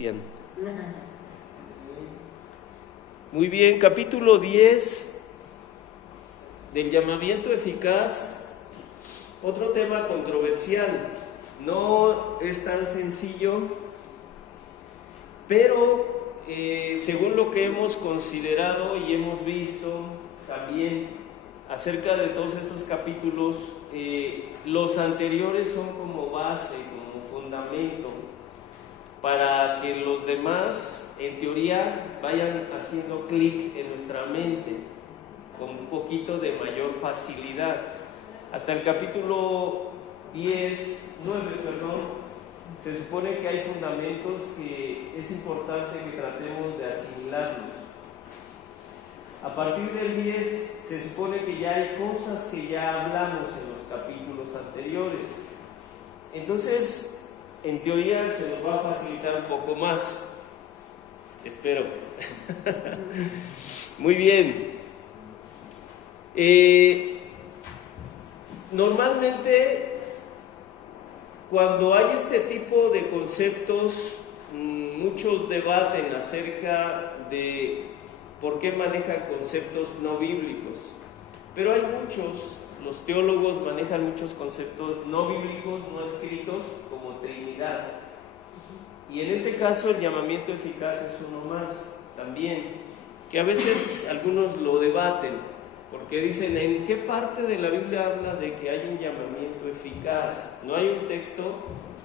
Cristian. Muy bien, capítulo 10 del llamamiento eficaz. Otro tema controversial. No es tan sencillo, pero según lo que hemos considerado y hemos visto también acerca de todos estos capítulos, los anteriores son como base, como fundamento, para que los demás, en teoría, vayan haciendo clic en nuestra mente con un poquito de mayor facilidad. Hasta el capítulo 9, se supone que hay fundamentos que es importante que tratemos de asimilarlos. A partir del 10 se supone que ya hay cosas que ya hablamos en los capítulos anteriores. Entonces, en teoría se nos va a facilitar un poco más. Espero. Muy bien. Normalmente, cuando hay este tipo de conceptos, muchos debaten acerca de por qué manejan conceptos no bíblicos. Pero hay muchos, los teólogos manejan muchos conceptos no bíblicos, no escritos, como Trinidad. Y en este caso el llamamiento eficaz es uno más también, que a veces algunos lo debaten, porque dicen, ¿en qué parte de la Biblia habla de que hay un llamamiento eficaz? No hay un texto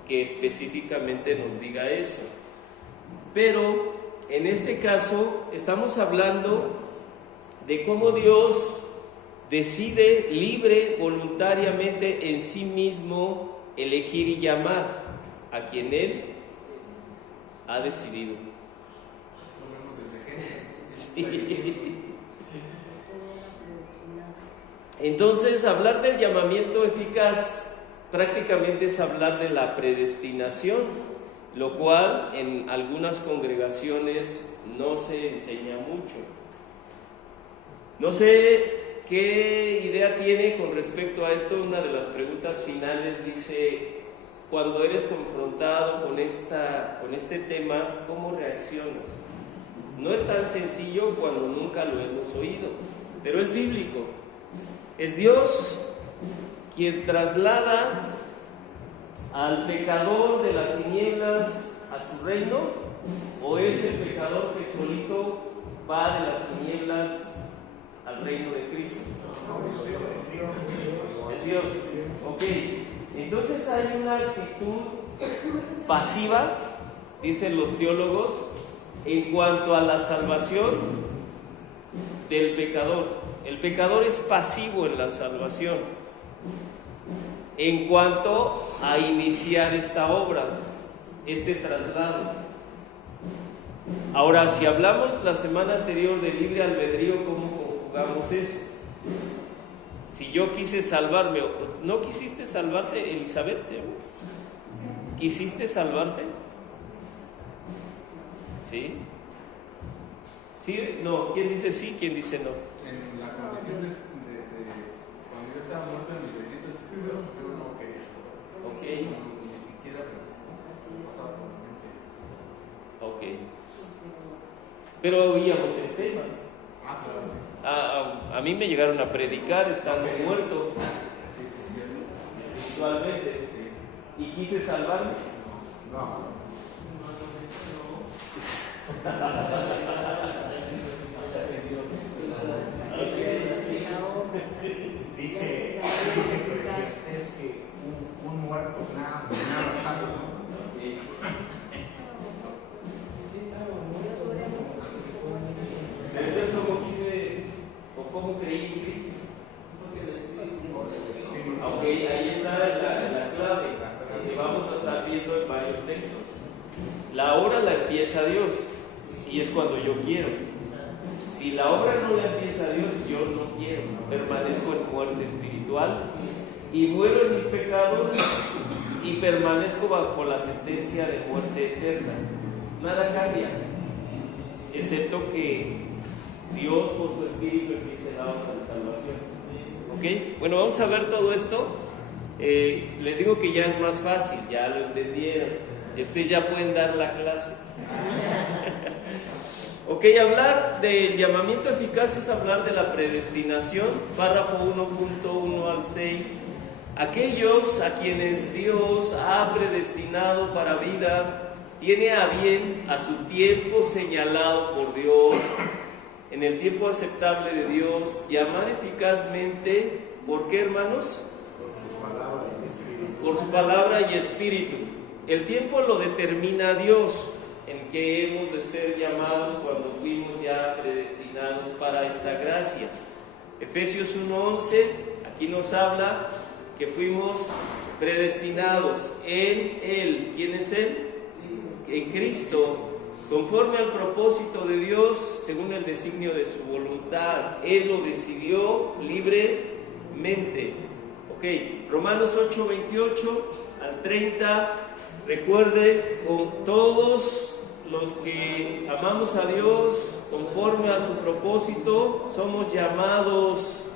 que específicamente nos diga eso. Pero en este caso estamos hablando de cómo Dios decide libre, voluntariamente en sí mismo elegir y llamar a quien Él ha decidido. Sí. Entonces, hablar del llamamiento eficaz prácticamente es hablar de la predestinación, lo cual en algunas congregaciones no se enseña mucho. No sé qué idea tiene con respecto a esto. Una de las preguntas finales dice, cuando eres confrontado con este tema, ¿cómo reaccionas? No es tan sencillo cuando nunca lo hemos oído, pero es bíblico. ¿Es Dios quien traslada al pecador de las tinieblas a su reino? ¿O es el pecador que solito va de las tinieblas al reino de Cristo? Es Dios. Ok. Entonces hay una actitud pasiva, dicen los teólogos, en cuanto a la salvación del pecador. El pecador es pasivo en la salvación en cuanto a iniciar esta obra, este traslado. Ahora, si hablamos la semana anterior de libre albedrío, ¿cómo conjugamos eso? Si yo quise salvarme, ¿no quisiste salvarte, Elizabeth? ¿Quisiste salvarte? ¿Sí? ¿Sí? No. ¿Quién dice sí? ¿Quién dice no? En la condición de cuando yo estaba muerto en mis delitos, yo no quería. Ok. Ni siquiera pasaba por mi mente. Ok. Pero oíamos el tema. Claro, sí. A mí me llegaron a predicar estando muerto Sí, espiritualmente. sí. ¿Y quise salvarme? No. Dice Eclesiastés que un muerto nada salva. Pero entonces, ¿cómo quise o cómo creí en Cristo? Ok, ahí está la clave que vamos a estar viendo en varios textos. La obra la empieza Dios y es cuando yo quiero. Si la obra no la empieza Dios, yo no quiero. Permanezco en muerte espiritual y muero en mis pecados y permanezco bajo la sentencia de muerte eterna. Nada cambia, excepto que Dios por su Espíritu empiece la obra de salvación. ¿Ok? Bueno, vamos a ver todo esto. Les digo que ya es más fácil, ya lo entendieron. Y ustedes ya pueden dar la clase. Ok, hablar del llamamiento eficaz es hablar de la predestinación, párrafo 1.1 al 6. Aquellos a quienes Dios ha predestinado para vida, tiene a bien a su tiempo señalado por Dios, en el tiempo aceptable de Dios, llamar eficazmente, ¿por qué, hermanos? Por su palabra y espíritu. El tiempo lo determina Dios, en que hemos de ser llamados cuando fuimos ya predestinados para esta gracia. Efesios 1:11, aquí nos habla que fuimos predestinados en Él. ¿Quién es Él? En Cristo, conforme al propósito de Dios, según el designio de su voluntad. Él lo decidió libremente. Ok, Romanos 8:28 al 30. Recuerde, con todos los que amamos a Dios conforme a su propósito, somos llamados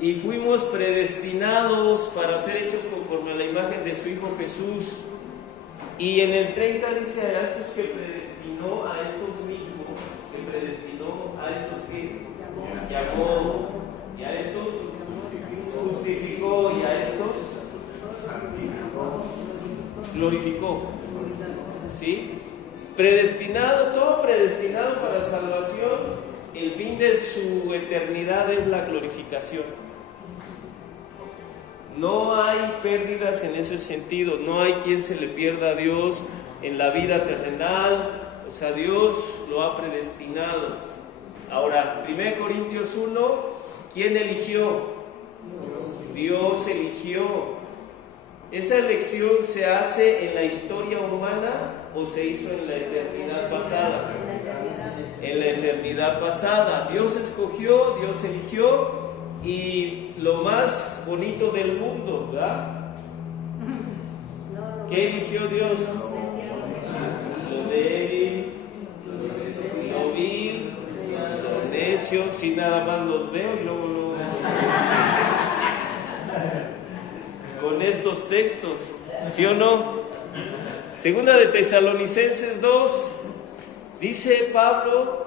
y fuimos predestinados para ser hechos conforme a la imagen de su Hijo Jesús. Y en el 30 dice: a estos que predestinó, a estos mismos que predestinó, a estos que llamó, y a estos justificó, y a estos glorificó. ¿Sí? Predestinado, todo predestinado para salvación. El fin de su eternidad es la glorificación. No hay pérdidas en ese sentido. No hay quien se le pierda a Dios en la vida terrenal. O sea, Dios lo ha predestinado. Ahora, 1 Corintios 1, ¿quién eligió? Dios eligió. ¿Esa elección se hace en la historia humana o se hizo en la eternidad pasada? En la eternidad pasada. Dios escogió, Dios eligió, y lo más bonito del mundo, ¿verdad? ¿Qué eligió Dios? Lo débil, lo vil, lo necio. Si nada más los veo y luego con estos textos, ¿sí o no? Segunda de Tesalonicenses 2, dice Pablo: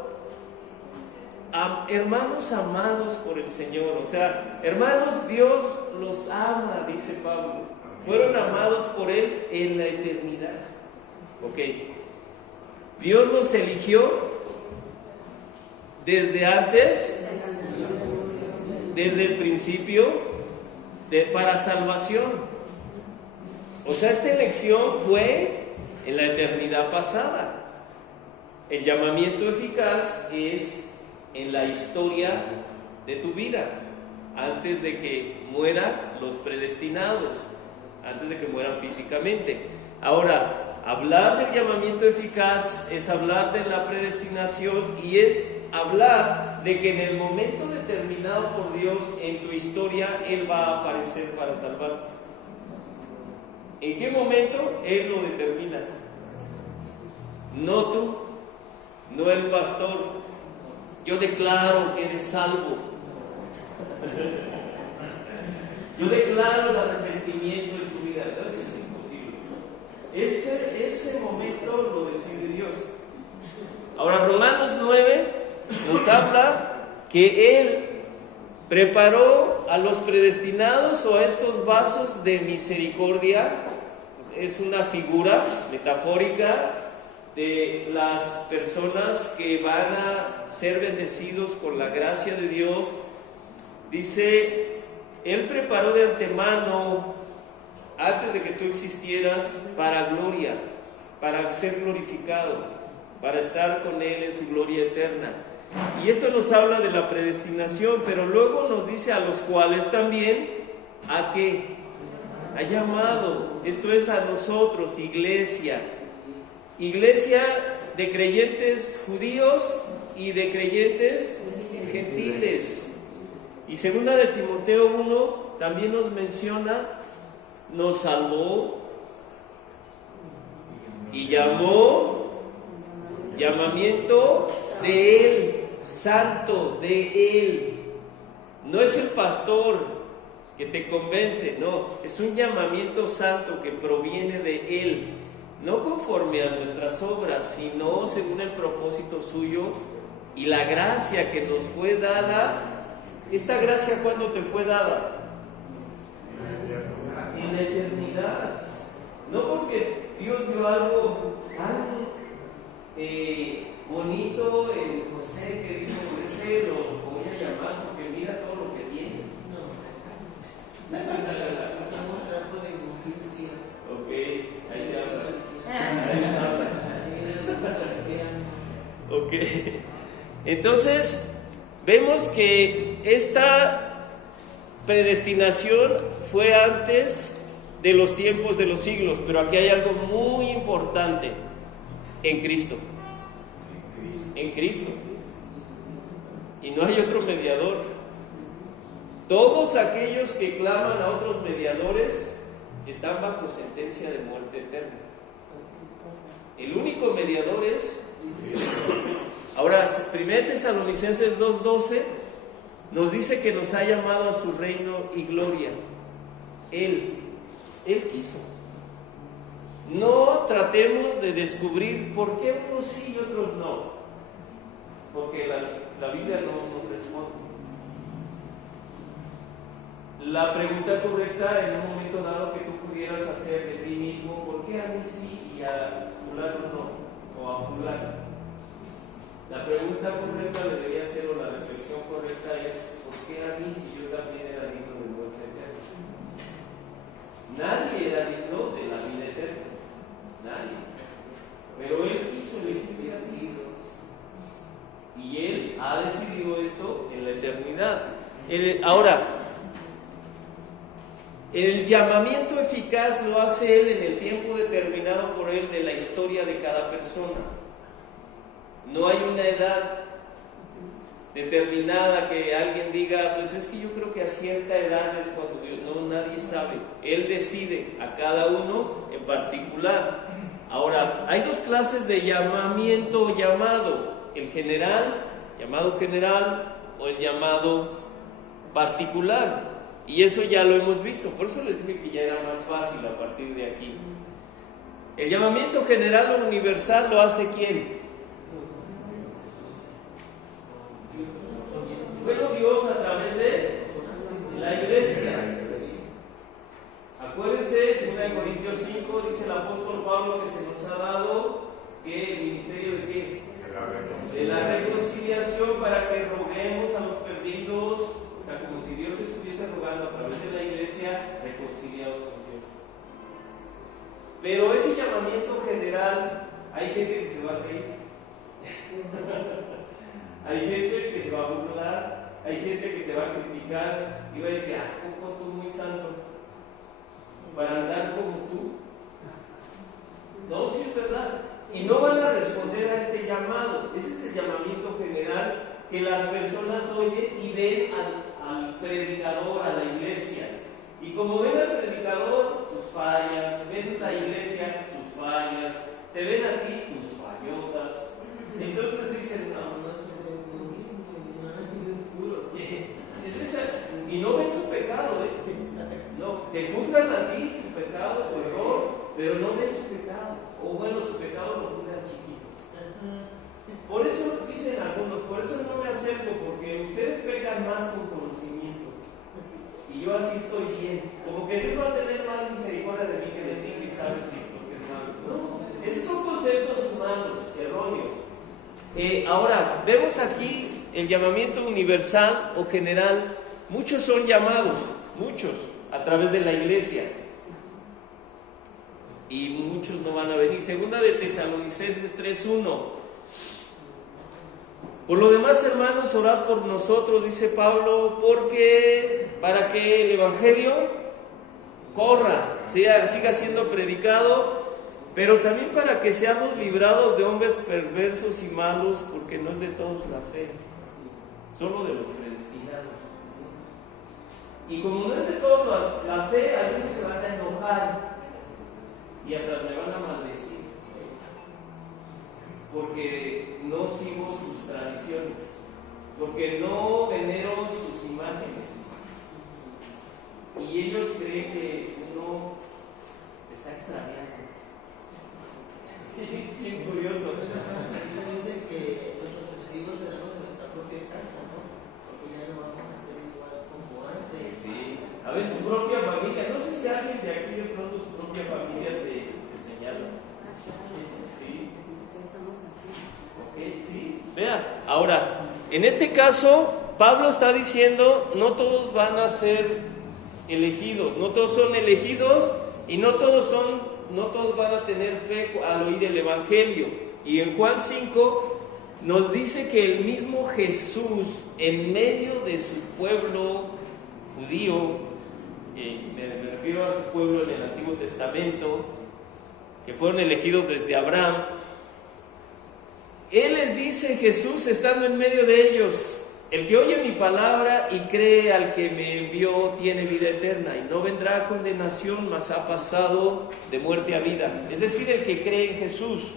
hermanos amados por el Señor. O sea, hermanos, Dios los ama, dice Pablo. Fueron amados por Él en la eternidad. Ok, Dios los eligió desde antes, desde el principio, para salvación. O sea, esta elección fue en la eternidad pasada. El llamamiento eficaz es en la historia de tu vida, antes de que mueran los predestinados, antes de que mueran físicamente. Ahora, hablar del llamamiento eficaz es hablar de la predestinación, y es hablar de que en el momento determinado por Dios en tu historia, Él va a aparecer para salvarte. ¿En qué momento? Él lo determina. No tú, no el pastor. Yo declaro que eres salvo. Yo declaro el arrepentimiento en tu vida. No, eso es imposible. Ese momento lo decide Dios. Ahora, Romanos 9 nos habla que Él preparó a los predestinados, o a estos vasos de misericordia. Es una figura metafórica de las personas que van a ser bendecidos con la gracia de Dios. Dice: Él preparó de antemano, antes de que tú existieras, para gloria, para ser glorificado, para estar con Él en su gloria eterna. Y esto nos habla de la predestinación, pero luego nos dice: a los cuales también, ¿a qué? Ha llamado. Esto es a nosotros, iglesia. Iglesia de creyentes judíos y de creyentes gentiles. Y segunda de Timoteo 1 también nos menciona: nos salvó y llamó, llamamiento de Él, santo de Él. No es el pastor que que te convence, no, es un llamamiento santo que proviene de Él, no conforme a nuestras obras, sino según el propósito suyo y la gracia que nos fue dada. ¿Esta gracia cuándo te fue dada? En la eternidad. No porque Dios vio algo tan bonito en José que dijo, lo voy a llamar porque mira todo lo que tiene. No. Ok, ahí te habla. Ahí les habla. Ok. Entonces, vemos que esta predestinación fue antes de los tiempos de los siglos, pero aquí hay algo muy importante: en Cristo. En Cristo. Y no hay otro mediador. Todos aquellos que claman a otros mediadores están bajo sentencia de muerte eterna. El único mediador es Cristo. Ahora, 1 Tesalonicenses 2:12 nos dice que nos ha llamado a su reino y gloria. Él quiso. No tratemos de descubrir por qué unos sí y otros no, porque la Biblia no nos responde. La pregunta correcta en un momento dado que tú pudieras hacer de ti mismo: ¿por qué a mí sí y a fulano no? O a fulano. La pregunta correcta debería ser, o la reflexión correcta es: ¿por qué a mí si yo también era digno de muerte eterna? Nadie era digno de la vida eterna. Nadie. Pero Él quiso elegir a ti. Y Él ha decidido esto en la eternidad. Ahora, el llamamiento eficaz lo hace Él en el tiempo determinado por Él de la historia de cada persona. No hay una edad determinada que alguien diga, pues es que yo creo que a cierta edad es cuando Dios. No, nadie sabe. Él decide a cada uno en particular. Ahora, hay dos clases de llamamiento o llamado: el general, llamado general, o el llamado particular. Y eso ya lo hemos visto, por eso les dije que ya era más fácil a partir de aquí. El llamamiento general o universal lo hace ¿quién? Bueno, Dios a través de la iglesia. Acuérdense, en 2 Corintios 5 dice el apóstol Pablo que se nos ha dado que el ministerio de ¿qué? De la reconciliación, para que roguemos a los perdidos, o sea, como si Dios estuviese rogando a través de la iglesia, reconciliados con Dios. Pero ese llamamiento general, hay gente que se va a reír, hay gente que se va a burlar, hay gente que te va a criticar y va a decir: ¿cómo tú muy santo para andar como tú? No, sí es verdad. Y no van a responder a este llamado. Ese es el llamamiento general que las personas oyen y ven al predicador, a la iglesia. Y como ven al predicador, sus fallas, ven a la iglesia, sus fallas, te ven a ti, tus fallotas. Entonces dicen: no es puro. Es esa, y no ven su pecado, No, te juzgan a ti, tu pecado, tu error, pero no ven su pecado. O bueno, su pecado lo juzgan chiquito. Por eso dicen algunos, por eso no me acerco, porque ustedes pecan más con conocimiento. Y yo así estoy bien. Como que Dios va a tener más misericordia de mí que de ti, que sabes esto que es malo. No, esos son conceptos humanos, erróneos. Ahora, vemos aquí el llamamiento universal o general. Muchos son llamados, muchos, a través de la iglesia. Y muchos no van a venir. Segunda de Tesalonicenses 3:1. Por lo demás, hermanos, orad por nosotros, dice Pablo, porque para que el evangelio corra, siga siendo predicado, pero también para que seamos librados de hombres perversos y malos, porque no es de todos la fe, solo de los predestinados. Y como no es de todos la fe, algunos se van a enojar y hasta me van a maldecir, porque no sigo sus tradiciones, porque no venero sus imágenes. y ellos creen que uno está extraviando. Es bien curioso. Dicen que nuestros objetivos serán los de nuestra propia casa, ¿no? Porque ya no vamos a ser igual como antes. Sí, a ver, su propia familia. No sé si alguien de aquí de pronto su propia familia te señala. Sí. Ok, sí. Vea, ahora, en este caso, Pablo está diciendo, no todos van a ser elegidos, no todos son elegidos y no todos van a tener fe al oír el Evangelio. Y en Juan 5 nos dice que el mismo Jesús, en medio de su pueblo judío, me refiero a su pueblo en el Antiguo Testamento, que fueron elegidos desde Abraham, Él les dice, Jesús estando en medio de ellos: el que oye mi palabra y cree al que me envió tiene vida eterna y no vendrá a condenación, mas ha pasado de muerte a vida. Es decir, el que cree en Jesús,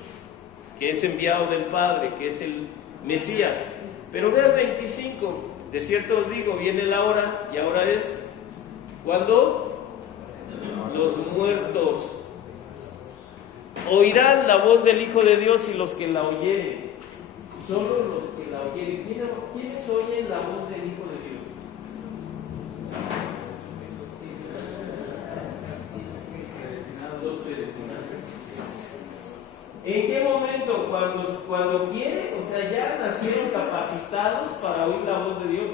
que es enviado del Padre, que es el Mesías. Pero vean 25, de cierto os digo, viene la hora, y ahora es, ¿cuándo? Los muertos oirán la voz del Hijo de Dios, y los que la oyeren. Solo los que la oyen. ¿Quiénes oyen la voz del Hijo de Dios? Los predestinados. ¿En qué momento? Cuando quieren, o sea, ya nacieron capacitados para oír la voz de Dios.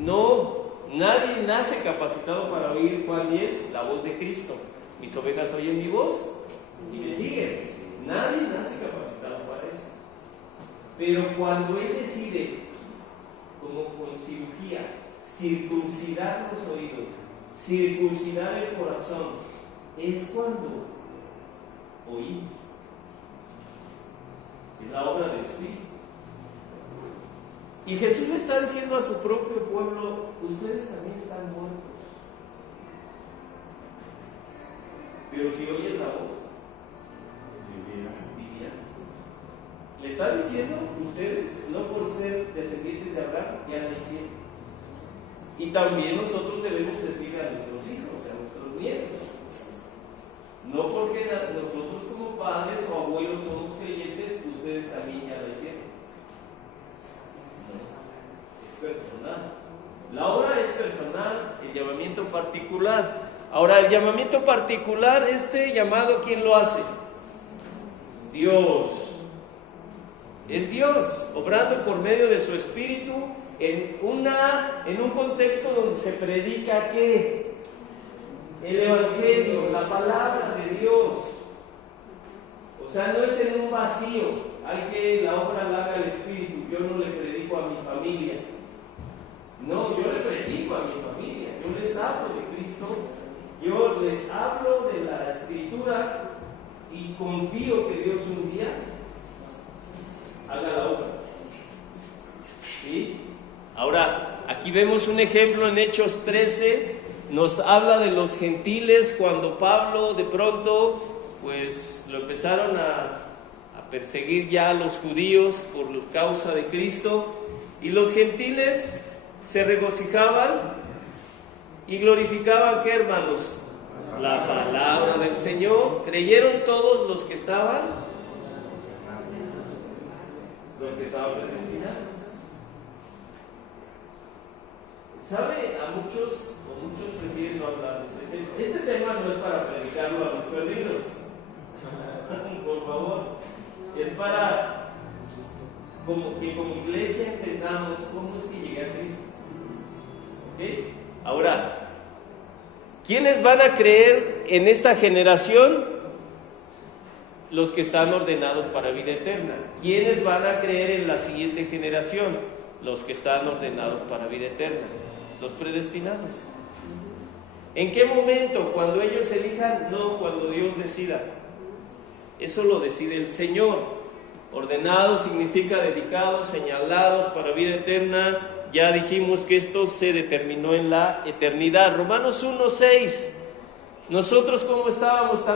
No, nadie nace capacitado para oír, ¿cuál es? La voz de Cristo. Mis ovejas oyen mi voz y me siguen. Nadie nace capacitado para eso. Pero cuando Él decide, como con cirugía, circuncidar los oídos, circuncidar el corazón, es cuando oímos. Es la obra del Espíritu. Y Jesús le está diciendo a su propio pueblo: ustedes también están muertos. Pero si oyen la voz, vivirán. Le está diciendo, ustedes, no por ser descendientes de Abraham, ya nacieron. Y también nosotros debemos decirle a nuestros hijos, a nuestros nietos. No porque nosotros como padres o abuelos somos creyentes, ustedes también ya lo hicieron. No, es personal. La obra es personal, el llamamiento particular. Ahora, el llamamiento particular, este llamado, ¿quién lo hace? Dios. Es Dios, obrando por medio de su Espíritu en un contexto donde se predica ¿qué? El Evangelio, la palabra de Dios. O sea, no es en un vacío, hay que la obra la haga el Espíritu. Yo no le predico a mi familia. No, yo les predico a mi familia. Yo les hablo de Cristo. Yo les hablo de la Escritura y confío que Dios un día haga la obra. ¿Sí? Ahora, aquí vemos un ejemplo en Hechos 13, nos habla de los gentiles cuando Pablo de pronto, pues lo empezaron a perseguir ya a los judíos por causa de Cristo, y los gentiles se regocijaban y glorificaban, ¿qué, hermanos? La palabra del Señor. ¿Creyeron todos los que estaban? Los que estaban predestinados. ¿Sabe? A muchos prefieren no hablar de este tema. Este tema no es para predicarlo a los perdidos. Por favor. Es para que como iglesia entendamos cómo es que llegué a Cristo. ¿Ok? Ahora, ¿quiénes van a creer en esta generación? Los que están ordenados para vida eterna. ¿Quiénes van a creer en la siguiente generación? Los que están ordenados para vida eterna, los predestinados. ¿En qué momento? ¿Cuando ellos elijan? No, cuando Dios decida. Eso lo decide el Señor. Ordenados significa dedicados, señalados para vida eterna. Ya dijimos que esto se determinó en la eternidad. Romanos 1:6. Nosotros, ¿cómo estábamos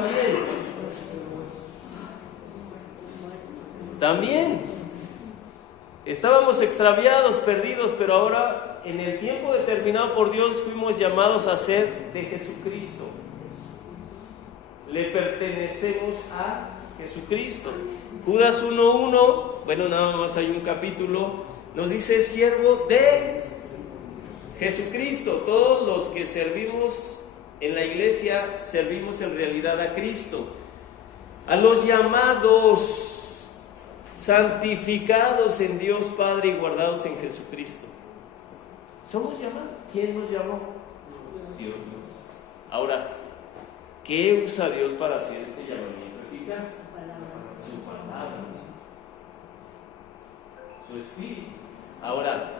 también estábamos extraviados, perdidos, pero ahora en el tiempo determinado por Dios fuimos llamados a ser de Jesucristo. Le pertenecemos a Jesucristo. Judas 1:1, bueno, nada más hay un capítulo, nos dice siervo de Jesucristo. Todos los que servimos en la iglesia servimos en realidad a Cristo. A los llamados, santificados en Dios Padre y guardados en Jesucristo. Somos llamados. ¿Quién nos llamó? Dios. Ahora, ¿qué usa Dios para hacer este llamamiento eficaz? Su palabra, su espíritu. Ahora,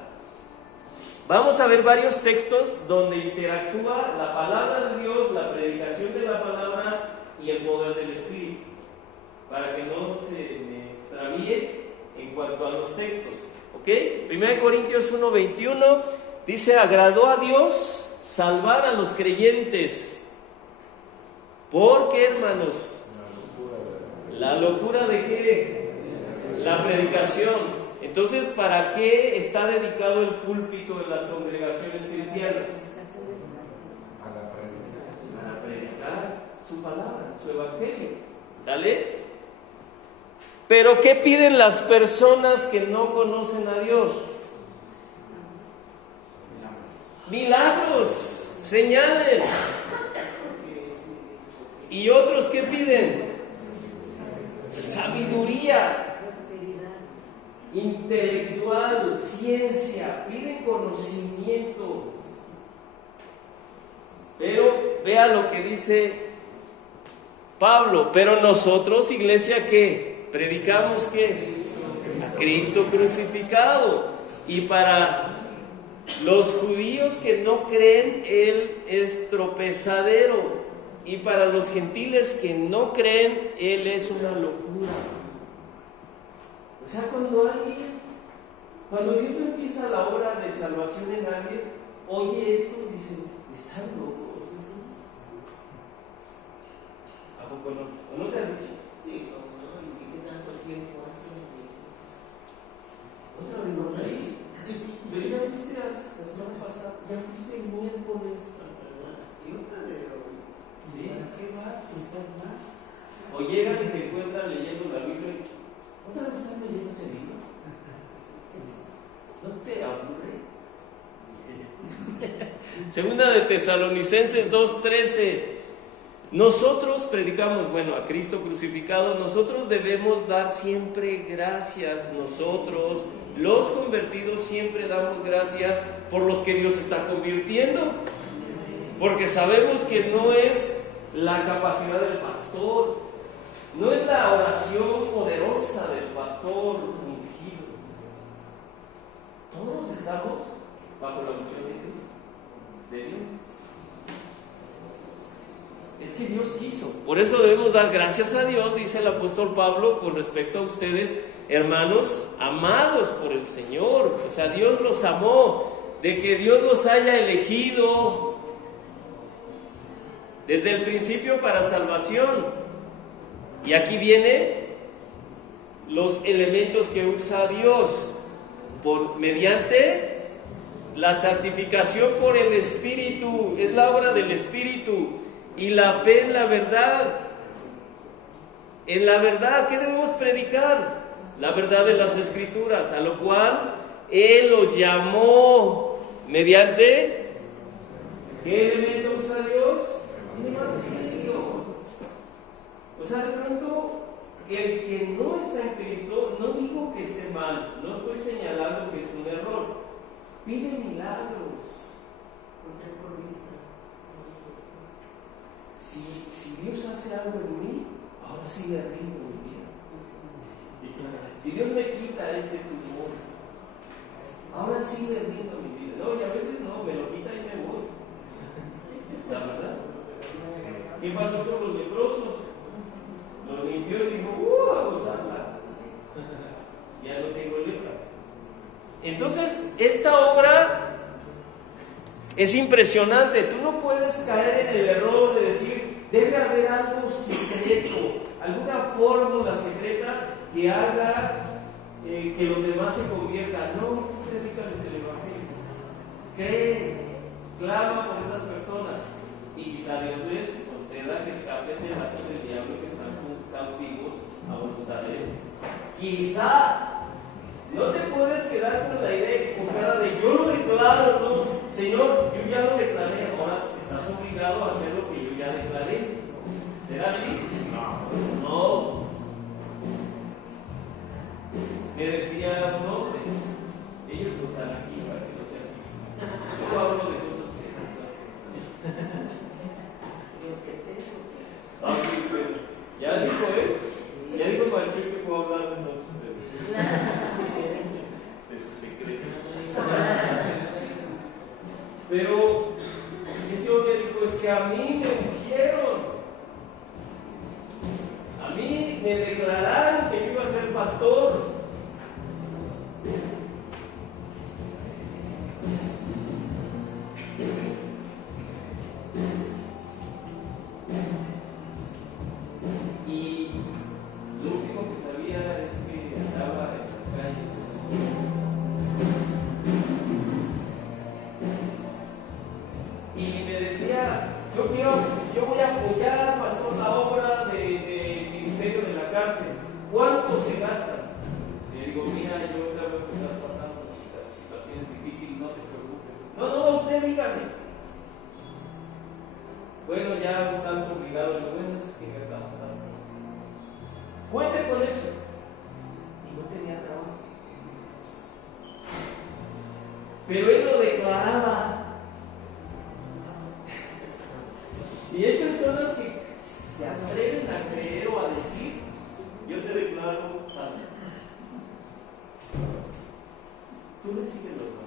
vamos a ver varios textos donde interactúa la palabra de Dios, la predicación de la palabra y el poder del espíritu, para que no se me extravíe en cuanto a los textos. ¿Ok? 1 Corintios 1:21 dice: agradó a Dios salvar a los creyentes. ¿Por qué, hermanos? ¿La locura de qué? La predicación. Entonces, ¿para qué está dedicado el púlpito de las congregaciones cristianas? Para predicar su palabra, su evangelio. ¿Sale? Pero ¿qué piden las personas que no conocen a Dios? Milagros, señales. ¿Y otros qué piden? Sabiduría intelectual, ciencia, piden conocimiento. Pero vea lo que dice Pablo: pero nosotros, iglesia, ¿qué? Predicamos ¿qué? A Cristo crucificado. Y para los judíos que no creen, Él es tropezadero. Y para los gentiles que no creen, Él es una locura. O sea, cuando Dios no empieza la obra de salvación en alguien, oye esto, dice, están locos. ¿A poco no? ¿O no te han dicho? Sí, no, ¿y qué tanto tiempo hace? Otra vez vas ahí. Pero ya fuiste la semana pasada, ya fuiste el miércoles. Y otra de hoy. ¿Sí? ¿Para qué vas si estás mal? O llegan y te encuentran leyendo la Biblia. ¿Otra vez estás leyendo ese libro? ¿No te aburre? Segunda de Tesalonicenses 2:13. Nosotros predicamos, bueno, a Cristo crucificado. Nosotros debemos dar siempre gracias. Nosotros, los convertidos, siempre damos gracias por los que Dios está convirtiendo. Porque sabemos que no es la capacidad del pastor, no es la oración poderosa del pastor ungido. Todos estamos bajo la unción de Cristo, de Dios. Es que Dios quiso. Por eso debemos dar gracias a Dios, dice el apóstol Pablo, con respecto a ustedes, hermanos, amados por el Señor. O sea, Dios los amó, de que Dios los haya elegido desde el principio para salvación. Y aquí vienen los elementos que usa Dios mediante la santificación por el Espíritu. Es la obra del Espíritu. Y la fe en la verdad. En la verdad, ¿qué debemos predicar? La verdad de las Escrituras, a lo cual Él los llamó mediante ¿qué elemento usa Dios? El Evangelio. O sea, de pronto, el que no está en Cristo, no digo que esté mal, no estoy señalando que es un error, pide milagros. Porque es por vista. Si Dios hace algo en mí, ahora sí le rindo mi vida. Si Dios me quita este tumor, ahora sí le rindo mi vida. No, y a veces no, me lo quita y me voy. La verdad. ¿Qué pasó con los leprosos? Los limpió y dijo, a gozarla. Ya no tengo lepra. Entonces, esta obra es impresionante. Tú no puedes caer en el error de decir, debe haber algo secreto, alguna fórmula secreta que haga que los demás se conviertan. No, tú predícales el Evangelio. cree, clama por esas personas. Y quizá Dios les conceda que escapen del lazo del diablo y que están cautivos a voluntad de Él. Quizá no te puedes quedar con la idea equivocada de yo lo declaro, no, Señor, yo ya lo declaré, ahora estás obligado a hacer lo que yo ya declaré. ¿Será así? No. Me decía un hombre, ellos no están aquí para que no sea así. Yo hablo de cosas que están. Ah, sí, pero ya dijo él, ya dijo Marchú que puedo hablar de sus secretos. Pero ese hombre dijo, es que a mí me ungieron. A mí me declararon que yo iba a ser pastor. Y lo último que sabía es que andaba en las calles. Y me decía, yo voy a apoyar, pastor, la obra del ministerio de la cárcel. ¿Cuánto se gasta? Le digo, mira, yo creo que estás pasando situaciones difíciles, no te preocupes. No, usted dígame. Bueno, ya un tanto obligado, lo bueno es que gastamos tanto. Cuente con eso. Y no tenía trabajo. Pero él lo declaraba. Y hay personas que se atreven a creer o a decir, yo te declaro santo. Tú decídelo, ¿no?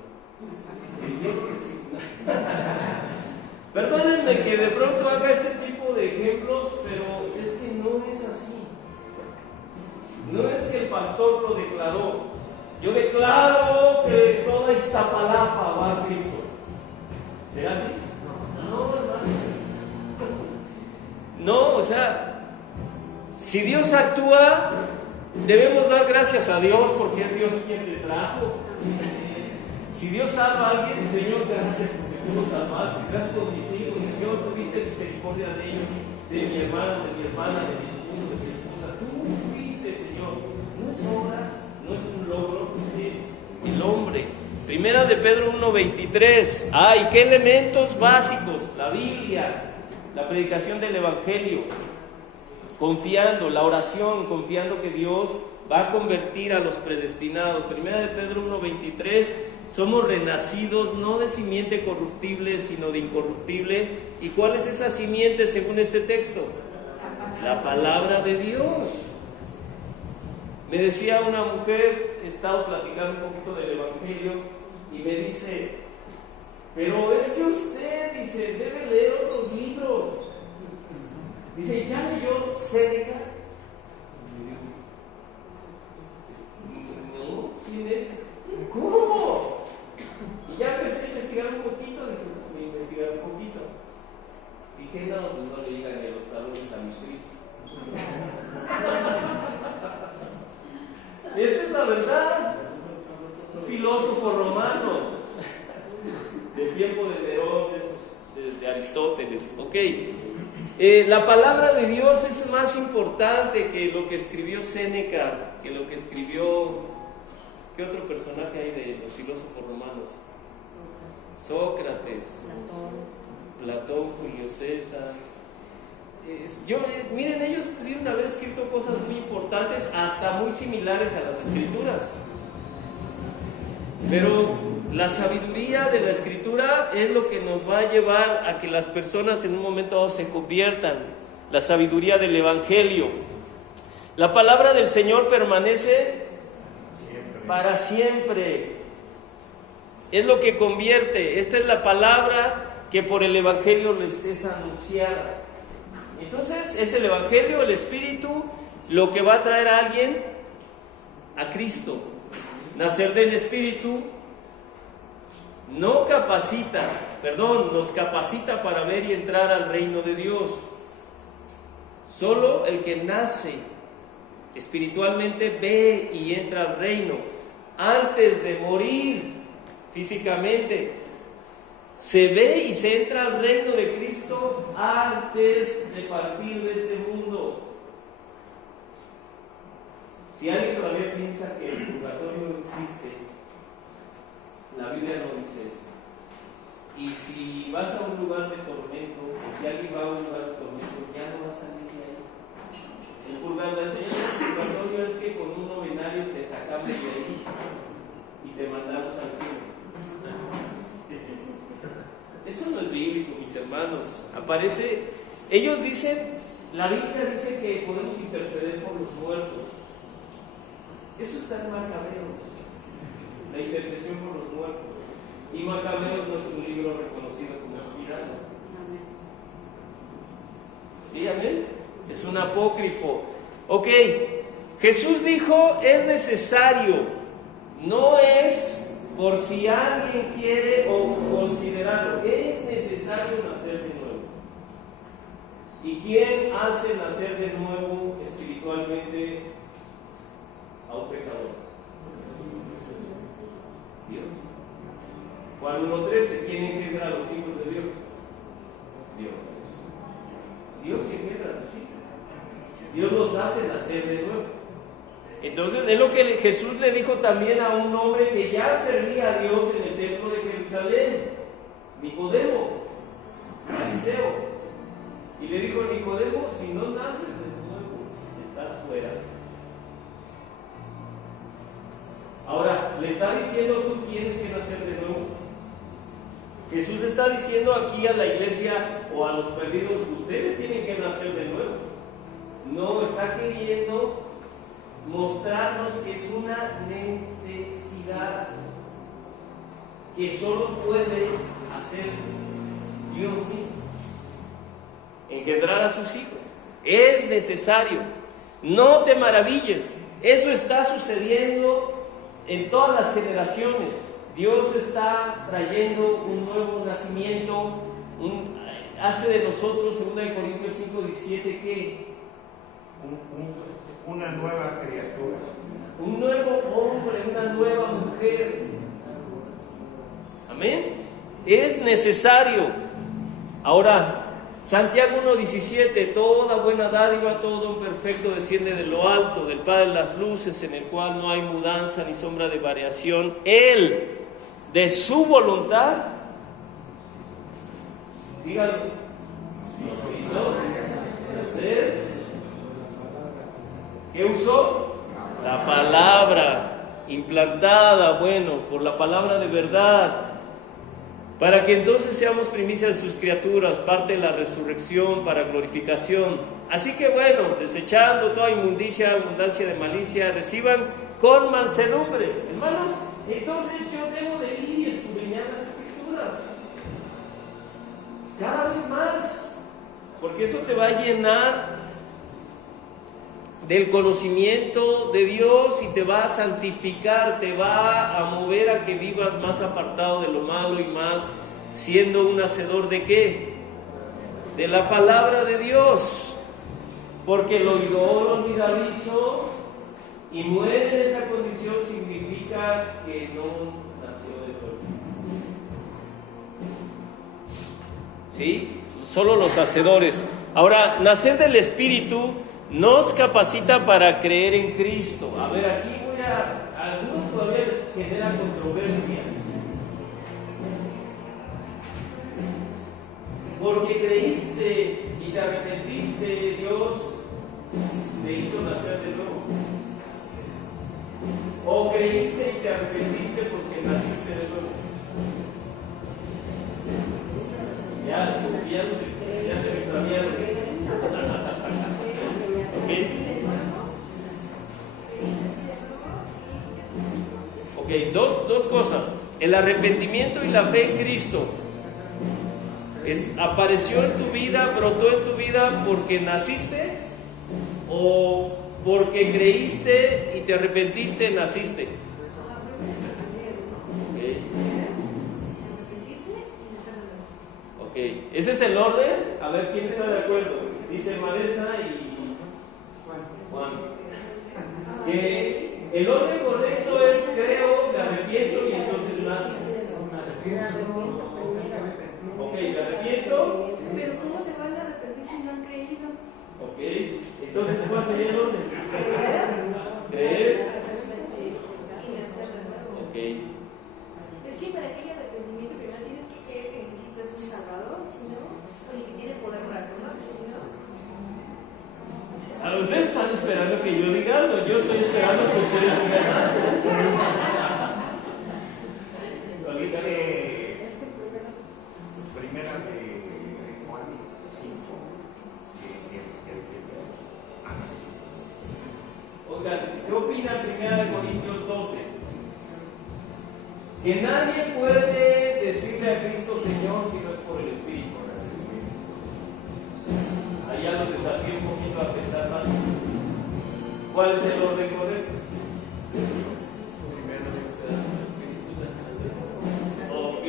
Y yo decido. Perdónenme que de pronto haga este tipo de ejemplos, pero es que no es así. No es que el pastor lo declaró. Yo declaro que toda Iztapalapa va a Cristo. ¿Será así? No, hermanos. No, o sea, si Dios actúa, debemos dar gracias a Dios porque es Dios quien te trajo. Si Dios salva a alguien, Señor, gracias porque tú lo salvaste. Gracias por mis hijos, Señor, tuviste misericordia de ellos, de mi hermano, de mi hermana, de mi esposo, de mi esposa. Tú fuiste, Señor. No es obra, no es un logro del hombre. Primera de Pedro 1:23. ¿Y qué elementos básicos? La Biblia, la predicación del Evangelio, confiando, la oración, confiando que Dios va a convertir a los predestinados. Primera de Pedro 1:23, somos renacidos no de simiente corruptible, sino de incorruptible. ¿Y cuál es esa simiente según este texto? La palabra de Dios. Me decía una mujer, he estado platicando un poquito del Evangelio, y me dice, pero es que usted, dice, debe leer otros libros. Dice, ¿ya leyó Séneca? No, ¿quién es? ¿Cómo? Y ya empecé a investigar un poquito, dije, no, pues no le llegan ni a los talones a mi Cristo. Esa es la verdad. Un filósofo romano del tiempo de Nerón, de Aristóteles. Ok, la palabra de Dios es más importante que lo que escribió Séneca, que lo que escribió, ¿qué otro personaje hay de los filósofos romanos? Sócrates, Platón, Julio César. Miren, ellos pudieron haber escrito cosas muy importantes, hasta muy similares a las escrituras. Pero la sabiduría de la escritura es lo que nos va a llevar a que las personas en un momento dado se conviertan. La sabiduría del Evangelio. La palabra del Señor permanece para siempre. Es lo que convierte. Esta es la palabra que por el Evangelio les es anunciada. Entonces es el Evangelio, el Espíritu, lo que va a traer a alguien a Cristo. Nacer del Espíritu nos capacita para ver y entrar al reino de Dios. Solo el que nace espiritualmente ve y entra al reino. Antes de morir físicamente, Se ve y se entra al reino de Cristo antes de partir de este mundo. Si alguien todavía piensa que el purgatorio no existe, la Biblia no dice eso. Y si vas a un lugar de tormento, o si alguien va a un lugar de tormento, ya no va a salir de ahí. El purgatorio es que con un novenario te sacamos de ahí y te mandamos al cielo. Eso no es bíblico, mis hermanos. Aparece, ellos dicen, la Biblia dice que podemos interceder por los muertos. Eso está en Macabeos, la intercesión por los muertos. Y Macabeos no es un libro reconocido como inspirado. ¿Sí, amén? Es un apócrifo. Ok, Jesús dijo, es necesario, no es por si alguien quiere o considerarlo, es necesario nacer de nuevo. ¿Y quién hace nacer de nuevo espiritualmente a un pecador? Dios. Juan 1:13, ¿quién engendra a los hijos de Dios? Dios. Dios engendra a sus hijos. Dios los hace nacer de nuevo. Entonces es lo que Jesús le dijo también a un hombre que ya servía a Dios en el templo de Jerusalén, Nicodemo, fariseo. Y le dijo a Nicodemo, si no naces de nuevo, estás fuera. Ahora, le está diciendo, tú tienes que nacer de nuevo. Jesús está diciendo aquí a la iglesia o a los perdidos, ustedes tienen que nacer de nuevo. No, está queriendo mostrarnos que es una necesidad que solo puede hacer Dios mismo, engendrar a sus hijos. Es necesario. No te maravilles, eso está sucediendo en todas las generaciones. Dios está trayendo un nuevo nacimiento, hace de nosotros, 2 Corintios 5:17, ¿qué? Una nueva criatura. Un nuevo hombre, una nueva mujer. Amén. Es necesario. Ahora, Santiago 1:17, toda buena dádiva, todo don perfecto desciende de lo alto, del Padre de las luces, en el cual no hay mudanza ni sombra de variación. Él, de su voluntad, dígalo, nos hizo nacer. ¿Qué usó? La palabra implantada, bueno, por la palabra de verdad, para que entonces seamos primicia de sus criaturas, parte de la resurrección para glorificación. Así que bueno, desechando toda inmundicia, abundancia de malicia, reciban con mansedumbre. Hermanos, entonces yo debo de ir y escudriñar las Escrituras cada vez más, porque eso te va a llenar del conocimiento de Dios y te va a santificar, te va a mover a que vivas más apartado de lo malo y más siendo un hacedor de ¿qué? De la palabra de Dios, porque el oidor olvidadizo y muere en esa condición significa que no nació de nuevo. ¿Sí? Solo los hacedores. Ahora, nacer del Espíritu nos capacita para creer en Cristo. A ver, aquí algunos todavía les genera controversia, porque creíste y te arrepentiste, Dios te hizo nacer de nuevo. O creíste y te arrepentiste porque naciste de nuevo. Ya se me extraviaron. Ok, dos cosas. El arrepentimiento y la fe en Cristo apareció en tu vida, brotó en tu vida porque naciste o porque creíste y te arrepentiste, naciste. Ok, ese es el orden. A ver quién está de acuerdo. Dice Maresa y Juan. Que el orden correcto es creo, me arrepiento y entonces naces. Ok, me arrepiento. Pero ¿cómo se van a arrepentir si no han creído? Ok, entonces ¿cuál sería el orden? Creer. Ok. Es que para que haya arrepentimiento primero tienes que creer que necesitas un salvador, si no, oye, que tiene poder para tomarte, si no. A ustedes están esperando que yo diga algo, yo estoy esperando que ustedes digan algo. Dice primera de Juan 5, Oigan, ¿qué opina primera de Corintios 12? Que nadie puede decirle a Cristo Señor si no es por el Espíritu. Allá los desafío un poquito a pensar más. ¿Cuál es el orden correcto? Primero Dios te da el Espíritu Santo. Ok.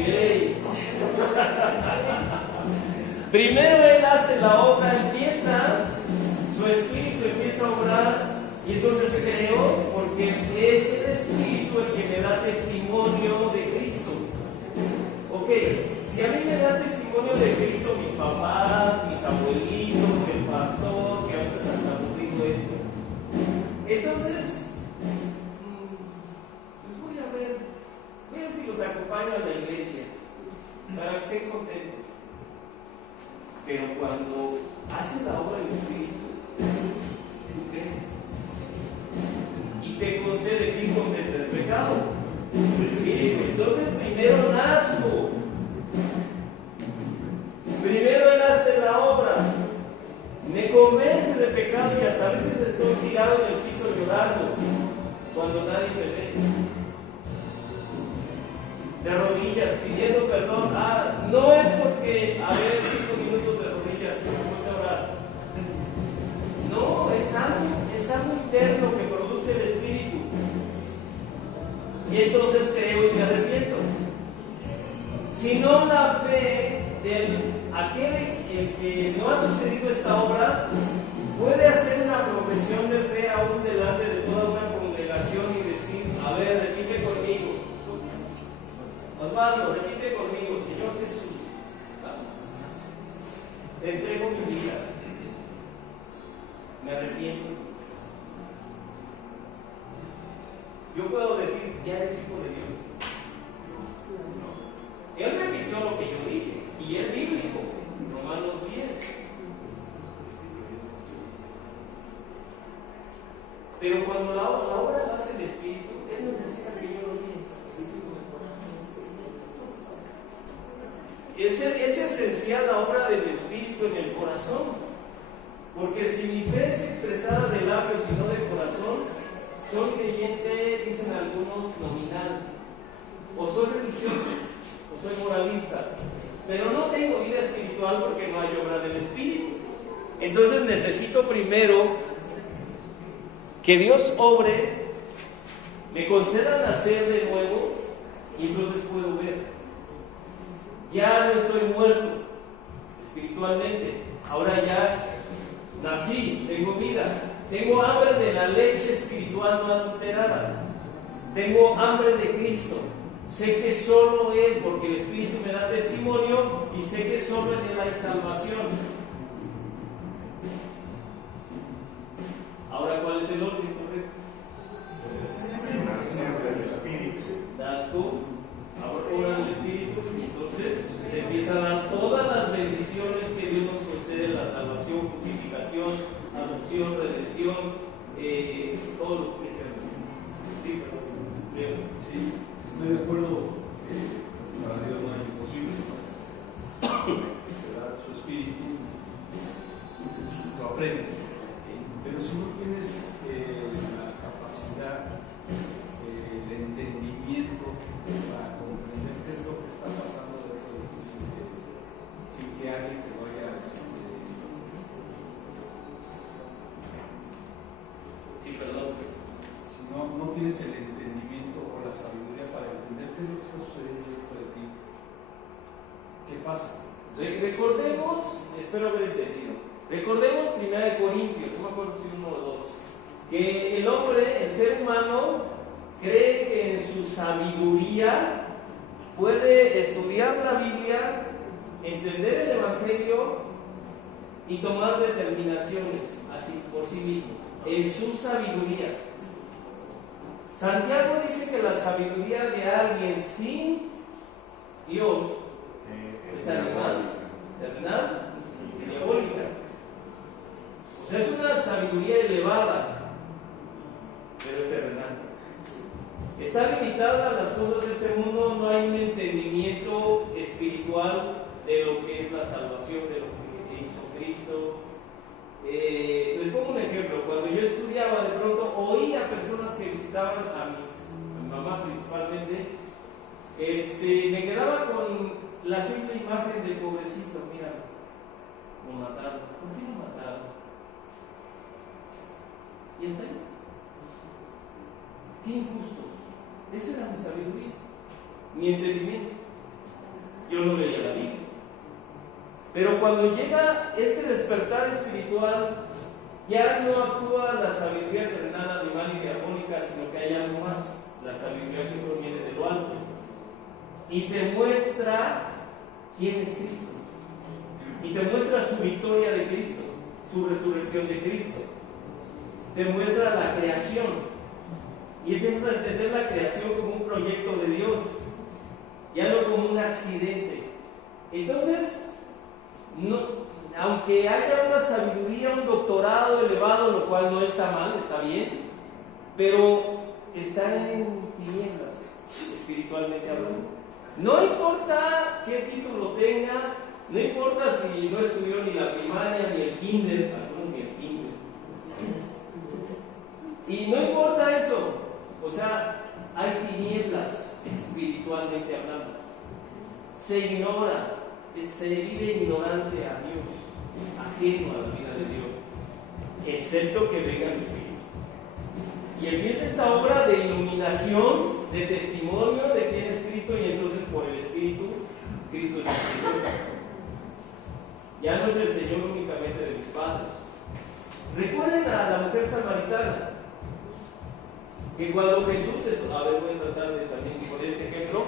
Primero Él hace la obra, empieza, su Espíritu empieza a obrar, y entonces creo, porque es el Espíritu el que me da testimonio de Cristo. Ok, si a mí me da testimonio de Cristo mis papás, mis abuelitos, el pastor, que a veces hasta aburrido esto, entonces, pues voy a ver si los acompaño a la iglesia, para que estén contentos. Pero cuando hace la obra del Espíritu, tú crees. Y te concede quién convence del pecado. El Espíritu. Entonces primero nazco. Primero Él hace la obra. Me convence de pecado y hasta a veces estoy tirado en el piso llorando cuando nadie me ve. De rodillas, pidiendo perdón. No es porque a ver 5 minutos de rodillas y después de orar. No, es algo interno que produce el Espíritu. Y entonces creo y me arrepiento. Si no, la fe del aquel el que no ha sucedido esta obra puede hacer una profesión de fe aún delante de toda una congregación y decir, a ver, repite conmigo. Osvaldo, repite conmigo, Señor Jesús, te entrego mi vida, me arrepiento. Yo puedo decir, ya eres hijo de Dios. Él repitió lo que yo dije, y es bíblico, Romanos 10. Pero cuando la obra la hace el Espíritu, Él no necesita que yo lo diga. Es esencial la obra del Espíritu en el corazón, porque si mi fe es expresada de labios y no de corazón, soy creyente, dicen algunos, nominal, o soy religioso, o soy moralista, pero no tengo vida espiritual porque no hay obra del Espíritu. Entonces necesito primero que Dios obre, me conceda nacer de nuevo, y entonces puedo ver. Ya no estoy muerto espiritualmente, ahora ya nací, tengo vida, tengo hambre de la leche espiritual no adulterada, tengo hambre de Cristo, sé que solo Él, porque el Espíritu me da testimonio, y sé que solo en Él hay salvación. Ahora, ¿cuál es el orden correcto? del Espíritu. Nazco, obra del Espíritu, y entonces se empiezan a dar todas las bendiciones que Dios nos concede: la salvación, justificación, adopción, redención, todo lo que se quiera decir. Sí, perdón. Leo. Sí, estoy de acuerdo que para Dios no hay imposible. Te da su espíritu, lo aprende. Pero si no tienes la capacidad, el entendimiento para comprender qué es lo que está pasando dentro de ti, sin que alguien te vaya Sí, perdón. si no tienes el entendimiento o la sabiduría para entender qué es lo que está sucediendo dentro de ti, ¿qué pasa? Recordemos, espero haber entendido, recordemos 1 Corintios, no me acuerdo si 1 o 2, que el hombre, el ser humano, cree que en su sabiduría puede estudiar la Biblia, entender el Evangelio y tomar determinaciones así por sí mismo, en su sabiduría. Santiago dice que la sabiduría de alguien sin Dios es animal, terrenal y diabólica. O sea, es una sabiduría elevada, pero es terrenal. Está limitada a las cosas de este mundo, no hay un entendimiento espiritual de lo que es la salvación, de lo que hizo Cristo. Les pongo un ejemplo. Cuando yo estudiaba, de pronto oía personas que visitaban a mi mamá principalmente, me quedaba con la simple imagen del pobrecito. Mira, lo mataron. ¿Por qué lo mataron? Y está ahí. Qué injustos. Esa era mi sabiduría, mi entendimiento. Yo no leía la Biblia. Pero cuando llega este despertar espiritual, ya no actúa la sabiduría terrenal, animal y diabólica, sino que hay algo más, la sabiduría que proviene de lo alto. Y te muestra quién es Cristo. Y te muestra su victoria de Cristo, su resurrección de Cristo. Te muestra la creación. Y empiezas a entender la creación como un proyecto de Dios, ya no como un accidente. Entonces, aunque haya una sabiduría, un doctorado elevado, lo cual no está mal, está bien, pero está en tinieblas, espiritualmente hablando. No importa qué título tenga, no importa si no estudió ni la primaria, ni el kinder, ni el kinder. Y no importa eso, o sea, hay tinieblas espiritualmente hablando. Se ignora, se vive ignorante a Dios, ajeno a la vida de Dios, excepto que venga el Espíritu. Y empieza esta obra de iluminación, de testimonio de quién es Cristo, y entonces por el Espíritu, Cristo es el Señor. Ya no es el Señor únicamente de mis padres. Recuerden a la mujer samaritana, que cuando Jesús, voy a tratar de también poner este ejemplo,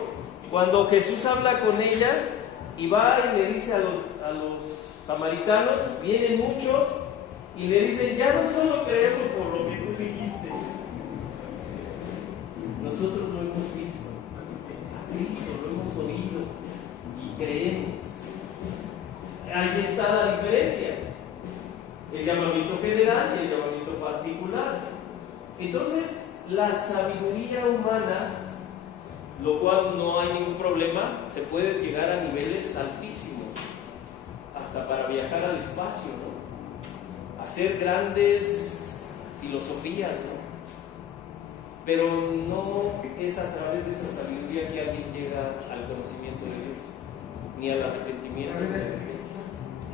cuando Jesús habla con ella y va y le dice a los samaritanos, vienen muchos y le dicen, ya no solo creemos por lo que tú dijiste, nosotros lo hemos visto, a Cristo lo hemos oído y creemos. Ahí está la diferencia, el llamamiento general y el llamamiento particular. Entonces, la sabiduría humana, lo cual no hay ningún problema, se puede llegar a niveles altísimos, hasta para viajar al espacio, ¿no? Hacer grandes filosofías, ¿no? Pero no es a través de esa sabiduría que alguien llega al conocimiento de Dios, ni al arrepentimiento.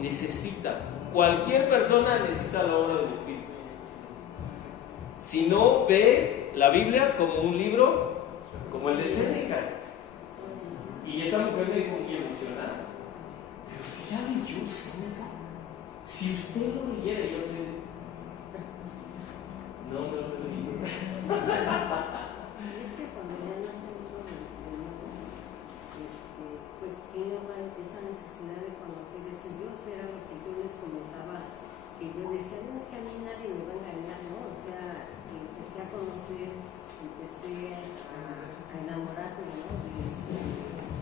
Necesita, cualquier persona necesita la obra del Espíritu. Si no, ve la Biblia como un libro, como el de Séneca. Y esa mujer me dijo muy emocionada, pero si ya leyó Séneca, si usted lo leyera, yo sé, no me lo leí. Es que cuando ya nace uno de nuevo, pues tiene esa necesidad de conocer ese Dios. Era lo que yo les comentaba, que yo decía, no, es que a mí nadie me va a engañar, ¿no? O sea, empecé a conocer, empecé a enamorarme, ¿no?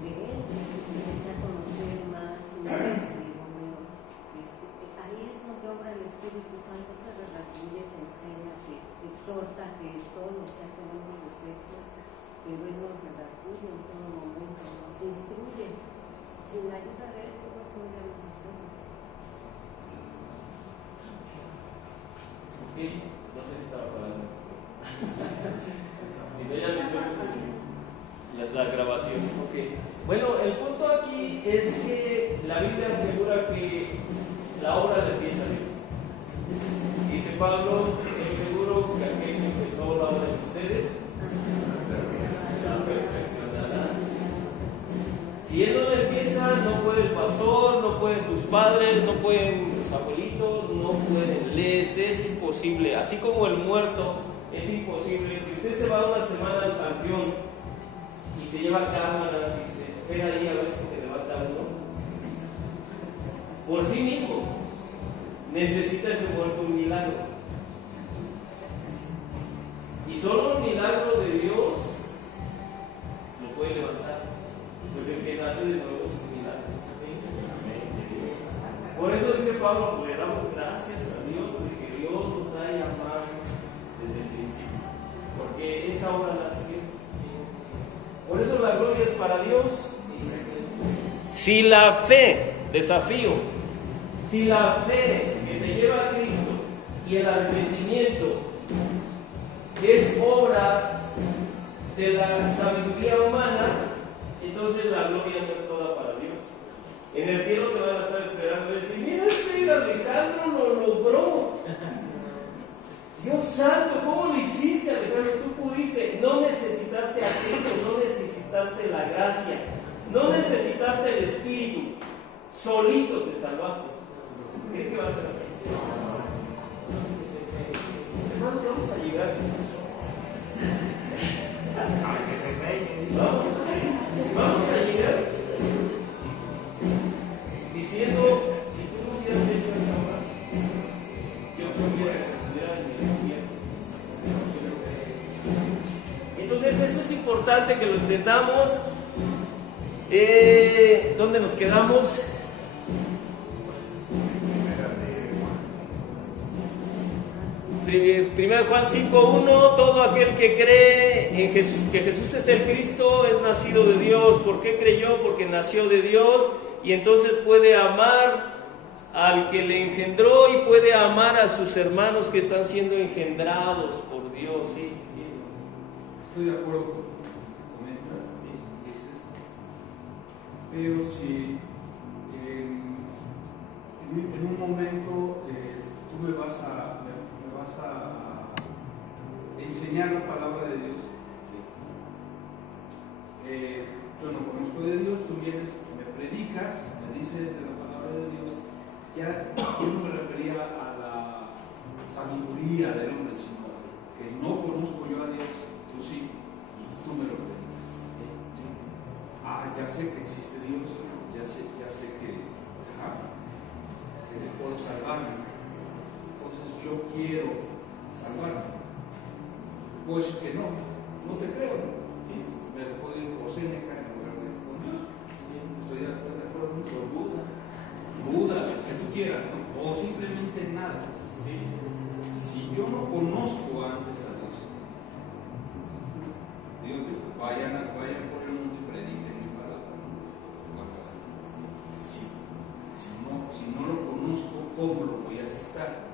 de él, empecé a conocer más y más, y digo, bueno, ahí es donde obra el Espíritu Santo, te redarguye, te enseña, te exhorta, que todos, o sea, tenemos defectos, pero él nos redarguye en todo momento, nos instruye. Sin la ayuda de él, no podríamos hacerlo. Ok, no sé si estaba hablando. Si no, ya les digo la grabación. Okay. Bueno, el punto aquí es que la Biblia asegura que la obra la empieza Dios. Dice Pablo, estoy seguro que aquel que empezó la obra de ustedes la perfeccionará. Si él no la empieza, no puede el pastor, no pueden tus padres, no pueden tus abuelitos, no pueden. Les es imposible. Así como el muerto es imposible. Si usted se va una semana al panteón y se lleva cámaras y se espera ahí a ver si se levanta uno, por sí mismo. Necesita ese momento un milagro. Y solo un milagro de Dios lo puede levantar. Pues el que nace de nuevo es un milagro. Por eso dice Pablo, le damos gracias a Dios de que Dios nos haya amado desde el principio. Porque esa obra la hace Dios. Por eso la gloria es para Dios. Si la fe, desafío, si la fe que te lleva a Cristo y el arrepentimiento es obra de la sabiduría humana, entonces la gloria no es toda para Dios. En el cielo te van a estar esperando y decir, mira, Alejandro lo logró. Dios santo, ¿cómo lo hiciste, Alejandro? Tú pudiste. No necesitaste a Cristo, no necesitaste la gracia, no necesitaste el Espíritu. Solito te salvaste. ¿Qué vas a hacer? Hermano, vamos a llegar. Vamos a llegar diciendo, si tú no hubieras hecho esa obra, yo hubiera considerado en mi gobierno. Entonces eso es importante que lo entendamos. ¿Dónde nos quedamos? Primero Juan 5:1, todo aquel que cree en Jesús, que Jesús es el Cristo, es nacido de Dios. ¿Por qué creyó? Porque nació de Dios y entonces puede amar al que le engendró y puede amar a sus hermanos que están siendo engendrados por Dios. Sí, sí. Estoy de acuerdo con lo que comentas, sí, dices, pero si en un momento tú me vas a enseñar la palabra de Dios, Sí. Yo no conozco de Dios, tú vienes, me predicas, me dices de la palabra de Dios, ya yo no me refería a la sabiduría del hombre, sino que no conozco yo a Dios, tú sí, tú me lo predicas. ¿Sí? Ya sé que existe Dios, ya sé que puedo salvarme, entonces yo quiero salvarme. Pues que no te creo, ¿sí? Me puedo ir por Séneca en lugar de con Dios. ¿Sí? ¿Estás de acuerdo? Por Buda, lo que tú quieras, ¿no? O simplemente nada. ¿Sí? Si yo no conozco antes a Dios, Dios dijo, vayan por el mundo y prediquen mi palabra. No va a pasar. Si no lo conozco, ¿cómo lo voy a aceptar?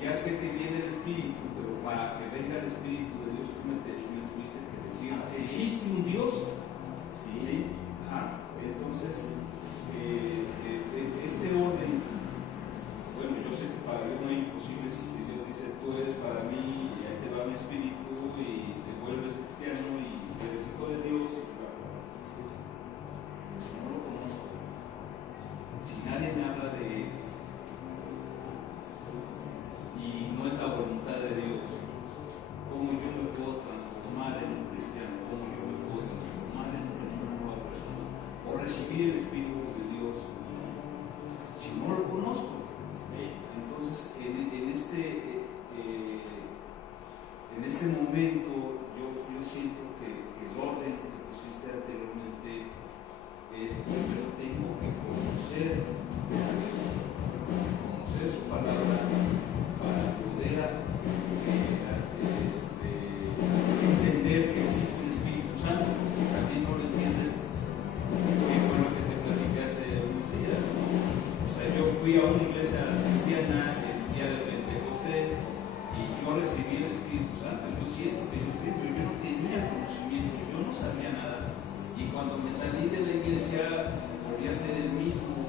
Ya sé que viene el Espíritu, pero para que venga el Espíritu de Dios, tú me tuviste que decir, ¿existe un Dios? Sí. Entonces, este orden, bueno, yo sé que para Dios no hay imposibles, si Dios dice, tú eres para mí, y ahí te va mi Espíritu, y te vuelves cristiano, y eres hijo de Dios, pero si no lo conozco, si nadie me habla de él, y no es la voluntad de Dios, ¿cómo yo me puedo transformar en un cristiano? ¿Cómo yo me puedo transformar en una nueva persona? O recibir el Espíritu de Dios si no lo conozco. Entonces, en este momento yo siento que el orden que pusiste anteriormente es primero tengo que conocer a Dios, conocer su palabra, para poder entender que existe un Espíritu Santo. Si también no lo entiendes, ¿qué fue lo que te platiqué hace unos días? ¿No? O sea, yo fui a una iglesia cristiana el día de Pentecostés y yo recibí el Espíritu Santo. Yo siento que el Espíritu, yo no tenía conocimiento, yo no sabía nada. Y cuando me salí de la iglesia, volví a ser el mismo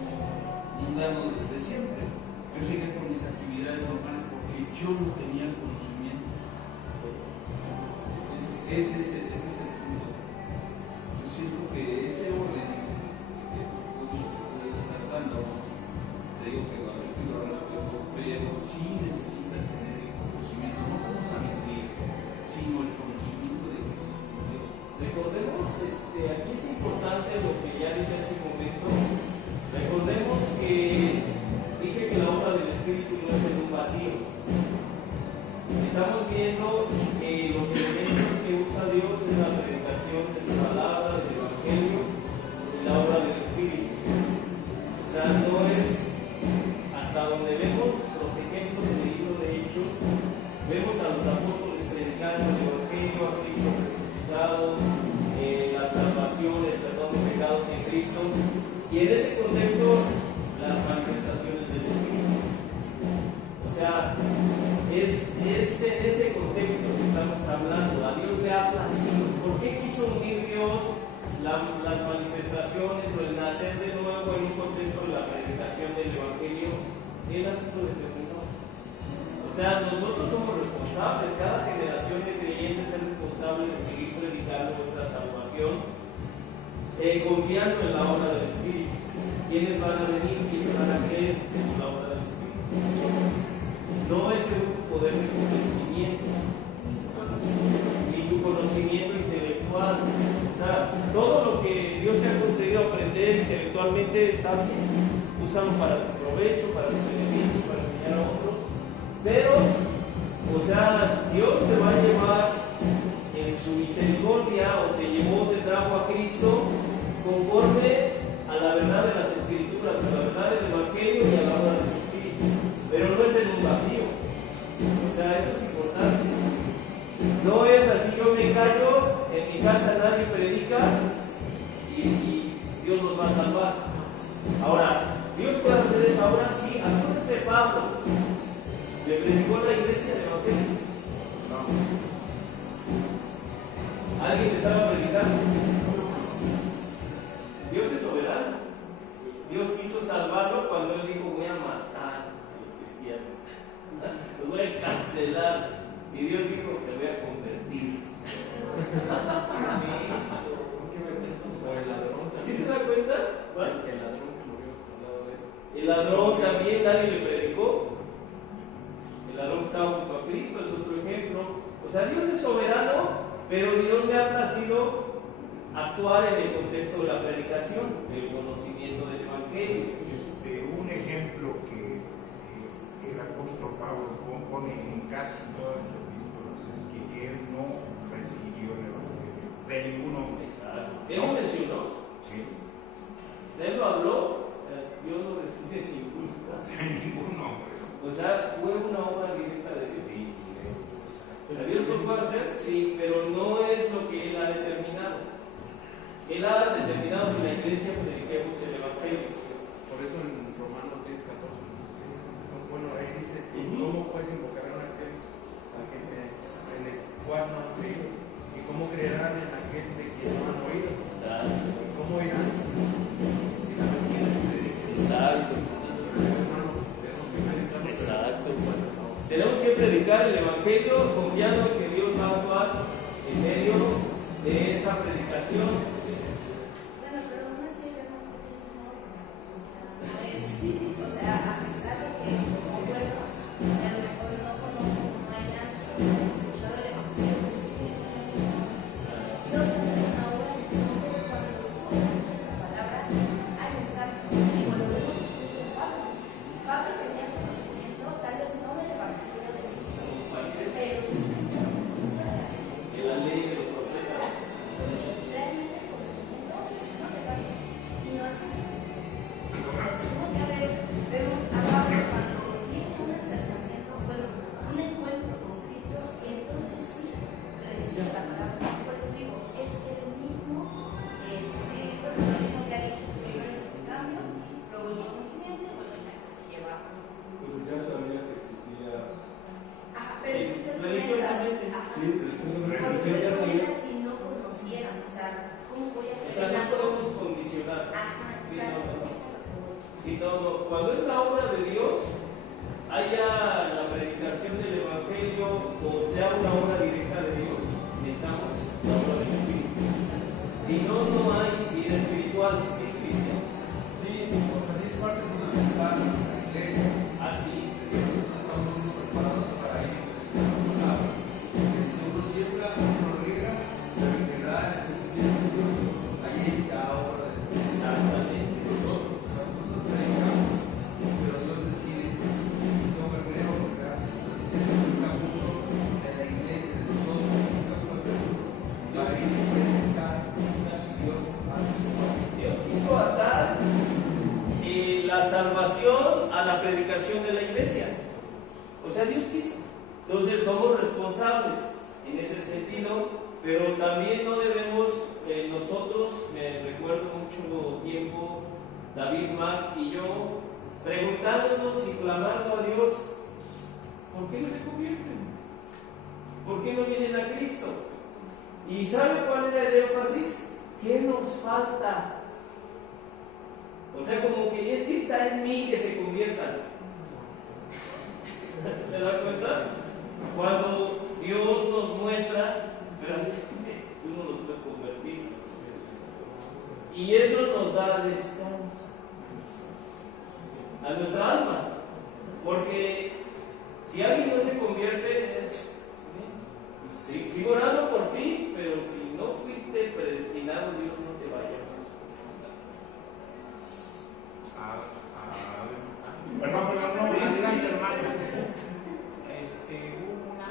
mundano desde siempre. Yo seguía con mis actividades normales porque yo no tenía conocimiento. Entonces, ese es el punto. Yo siento que ese orden que tú estás dándonos, te digo que lo acepto y lo respeto, pero sí necesitas tener el conocimiento, no como sabiduría, sino el conocimiento de que existe un Dios. Recordemos, aquí es importante lo que ya dije hace un momento. Recordemos que que los elementos que usa Dios en la predicación de su palabra, del Evangelio, en la obra del Espíritu. O sea, no es hasta donde vemos los ejemplos en el libro de Hechos, vemos a los apóstoles predicando el Evangelio, a Cristo resucitado, la salvación, el perdón de pecados en Cristo, y en ese contexto las manifestaciones del Espíritu. O sea, es en ese contexto que estamos hablando. A Dios le ha placido. ¿Por qué quiso unir Dios las manifestaciones o el nacer de nuevo en un contexto de la predicación del Evangelio? Él así lo determinó. O sea, nosotros somos responsables, cada generación de creyentes es responsable de seguir predicando nuestra salvación, confiando en la obra del Espíritu. ¿Quiénes van a venir? ¿Quiénes van a creer en la obra del Espíritu? No es el poder de convencimiento, ni tu conocimiento intelectual. O sea, todo lo que Dios te ha concedido aprender intelectualmente está bien. Úsalo para tu provecho, para tu beneficio, para enseñar a otros. Pero, o sea, Dios te va a llevar en su misericordia, o te llevó, te trajo a Cristo conforme a la verdad de las Escrituras, a la verdad del Evangelio y a la obra de su Espíritu. Pero no es en un vacío. O sea, eso es importante. No es así, yo me callo, en mi casa nadie predica y Dios nos va a salvar. Ahora, Dios puede hacer esa obra, sí. Acuérdense, Pablo le predicó a la iglesia del Evangelio. ¿Alguien le estaba predicando? Dios es soberano. Dios quiso salvarlo cuando él dijo: voy a matar a los cristianos, los voy a cancelar. Y Dios dijo: te voy a convertir. ¿Sí se da cuenta? ¿Cuál? El ladrón que murió al lado de él. El ladrón también, nadie le predicó. El ladrón que estaba junto a Cristo es otro ejemplo. O sea, Dios es soberano, pero Dios le ha placido actuar en el contexto de la predicación, del conocimiento del Evangelio. Un ejemplo que el apóstol Pablo pone en casi todas sus epístolas es que él no recibió el Evangelio de ningún hombre. Exacto. Él lo mencionó. Sí. Él lo habló. O sea, yo no recibí de ningún hombre. De ningún hombre. O sea, fue una obra directa de Dios. ¿Pero Dios lo puede hacer? Sí, pero no es lo que Él ha determinado. Él ha determinado que la iglesia prediquemos el Evangelio. Por eso en Romanos 10:14, bueno, ahí dice: ¿cómo puedes invocar a aquel en el cual no han creído? ¿Y cómo creerán en aquel de quien no han oído? Exacto. ¿Cómo irán si la mentira se predica? Exacto. Hermano, tenemos que predicar. Exacto. Tenemos que predicar el Evangelio confiando en que Dios va a actuar en medio de esa predicación. Bueno, pero aún así vemos que es un norma. O sea, no es, o sea, a pesar de que, como bueno, a lo mejor no conocen, no hayan escuchado el Evangelio, pues sí, Dios hace una obra. Entonces, cuando tú escuchas la palabra, hay un cambio. Y volvemos incluso a Pablo. Pablo tenía conocimiento, tal vez no del Evangelio de Cristo, pero sí del conocimiento de la ley. En la ley de los profetas. Realmente el conocimiento no te cambia. Y no es así. Entonces, como que a ver, vemos a Pablo cuando tiene un acercamiento, bueno, un encuentro con Cristo, entonces sí recibe la palabra. Por eso digo, es el mismo, bueno, lo mismo que ha dicho, primero es ese cambio, luego el conocimiento, y luego ya se lleva. Pues ya sabía que existía. Ajá, pero es usted Religiosamente. Ajá. Sí, religiosamente. Porque Usted ya ustedes sabía. comienzan si no conocieran, o sea, ¿cómo voy a O sea, no podemos condicionar. Ajá, Sí, exacto, no, no. eso es lo que voy. Sino, cuando es la obra de Dios, haya la predicación del Evangelio o sea una obra directa de Dios, necesitamos la obra del Espíritu. Si no, no hay vida espiritual, es cristiano. Sí, o sea, sí es parte fundamental de la iglesia. Así. Nosotros estamos preparados para ir a la palabra. Si uno siembra, uno riega, pero en verdad el Espíritu de Dios, ahí está la obra del Espíritu. Exactamente. Nosotros predicamos, pero Dios decide, y somos hebreos, ¿verdad? Entonces, es el camino de la iglesia. la predicación de la iglesia. O sea, Dios quiso. Entonces somos responsables en ese sentido, pero también no debemos nosotros, me recuerdo mucho tiempo, David Mac y yo, preguntándonos y clamando a Dios, ¿por qué no se convierten? ¿Por qué no vienen a Cristo? ¿Y sabe cuál era el énfasis? ¿Qué nos falta? O sea, como que es que está en mí que se conviertan. ¿Se da cuenta? Cuando Dios nos muestra, espérate, tú no los puedes convertir. Y eso nos da descanso a nuestra alma. Porque si alguien no se convierte, sigo orando por ti, pero si no fuiste predestinado, Dios no te vaya. Perdón, no, Sí, sí, adelante, sí. hermano. Hubo una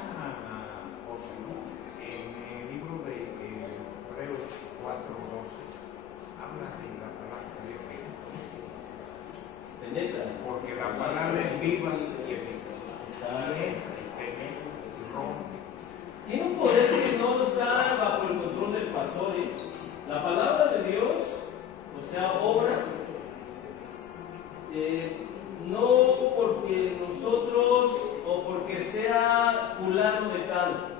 cosa, ¿no? En el libro de Hebreos 4:12 habla de la palabra de fe. Penetra. Porque la palabra es viva y eficaz. Y rompe. Tiene un poder que no está bajo el control del pastor. La palabra de Dios, o sea, obra, no porque nosotros o porque sea fulano de tal.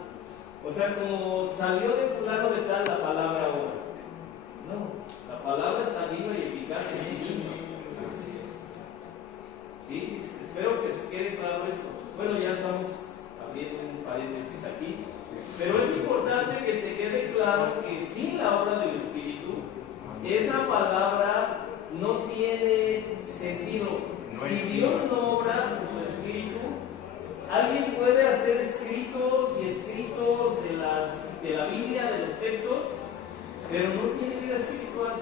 O sea, como salió de fulano de tal la palabra obra. No, la palabra está viva y eficaz en sí misma. Sí, espero que se quede claro esto. Bueno, ya estamos abriendo un paréntesis aquí. Pero es importante que te quede claro que sin la obra del Espíritu, esa palabra no tiene sentido. Si Dios no obra por su Espíritu, alguien puede hacer escritos y escritos de la Biblia, de los textos, pero no tiene vida espiritual.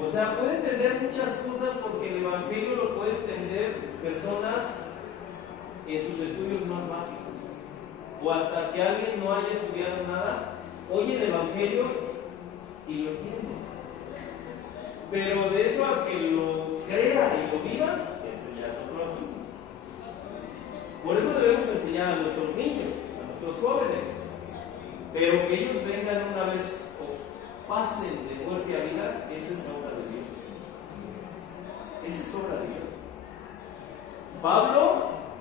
O sea, puede entender muchas cosas porque el Evangelio lo pueden entender personas en sus estudios más básicos. O hasta que alguien no haya estudiado nada, oye el Evangelio y lo entiende. Pero de eso a que lo crea y lo viva, ese ya es otro asunto. Por eso debemos enseñar a nuestros niños, a nuestros jóvenes, pero que ellos vengan una vez o pasen de muerte a vida, esa es obra de Dios. Esa es obra de Dios. Pablo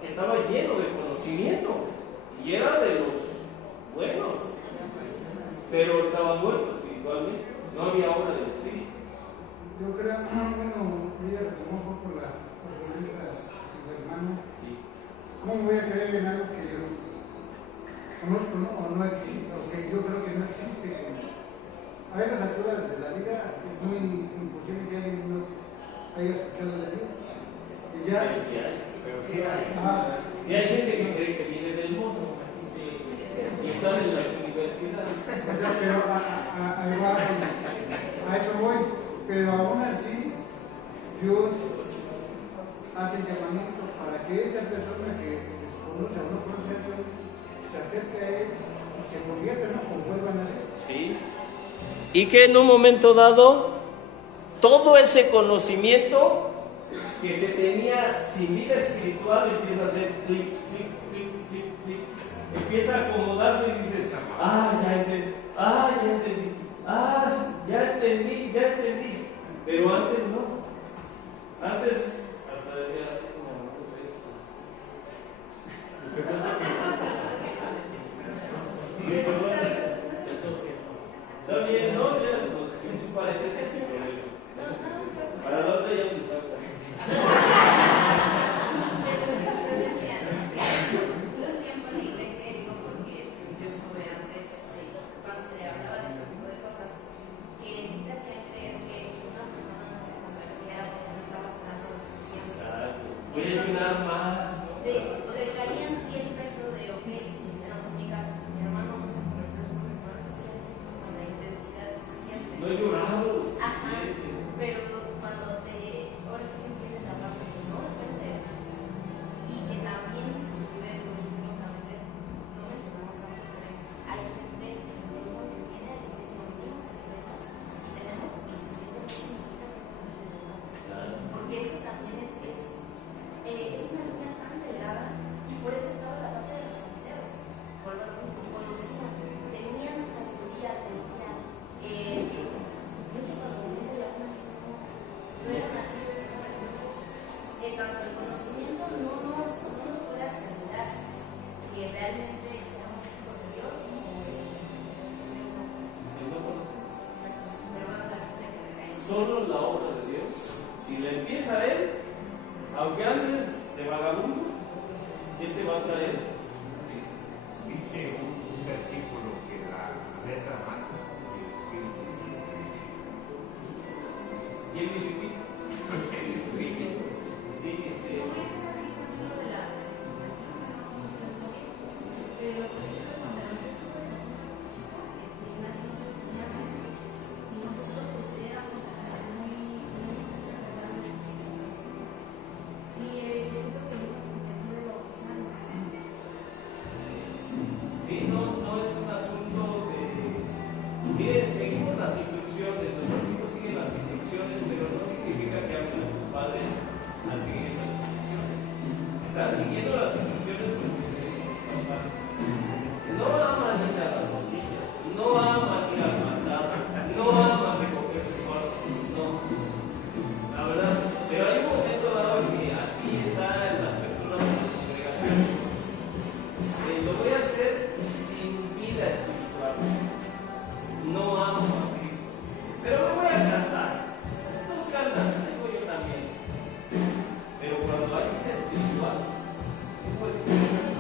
estaba lleno de conocimiento y era de los buenos, pero estaba muerto espiritualmente, no había obra del Espíritu. Yo creo, bueno, ella retomó un poco la pregunta del hermano. Sí. ¿Cómo voy a creer en algo que yo conozco, no? O no existe, o que yo creo que no existe? A esas alturas de la vida es muy imposible que alguien no haya escuchado de Dios. Y ya, Sí hay. Pero sí hay. Y hay gente que cree que viene del mundo y están en las universidades. o sea, pero a eso voy. Pero aún así, Dios hace el llamamiento para que esa persona que desconoce o no conoce a Dios se acerque a Él y se convierta, ¿no? Como vuelva a nacer. Sí. Y que en un momento dado, todo ese conocimiento que se tenía sin vida espiritual empieza a hacer clic, clic, clic, clic, clic. Empieza a acomodarse y dices, ya entendí, ya entendí, ya entendí. Pero antes no. Antes hasta decía, no, esto. Lo que pasa que... Sí, perdón. Está bien, ¿no? Ya, pues, hicimos un paréntesis sin problema. Para la otra ya empezamos. Usted decía, ¿no? Que un tiempo en la iglesia, digo porque yo estuve antes, cuando se le hablaba de este tipo de cosas, que sí te hacían creer que si una persona no se convertía o no estaba sonando lo suficiente. Exacto. Voy a ayudar más. Recaían el peso de, ok, si en mi caso, si mi hermano no se convirtió, es porque no lo estoy haciendo con la intensidad suficiente. No he llorado. Ajá, pero cuando ahora sí que entiendes la parte que no depende de nadie y que también, inclusive, buenísimo, que a veces no mencionamos tanto, pero hay gente incluso que viene a la iglesia, venimos a la iglesia y tenemos conocimiento que significa que no se de nada. Porque eso también es solo la obra de Dios. Si la empieza Él, aunque andes de vagabundo, ¿quién te va a traer? Cristo. Dice un versículo que la letra mata y el espíritu ¿Quién vivifica? Sí, Sí, no es un asunto de... Miren, seguimos las instrucciones, nuestros hijos siguen las instrucciones, pero no significa que amen a sus padres al seguir esas instrucciones. Están siguiendo las instrucciones porque se dicen papá. No aman ir a las tortillas, no aman ir al mandado, no aman recoger su cuarto, no. La verdad, pero hay un momento dado que así están las personas en las congregaciones. Lo voy a hacer sin vida espiritual. No amo a Cristo, pero me voy a cantar. Pues todos cantan, digo yo también. Pero cuando hay vida espiritual, no puede ser así.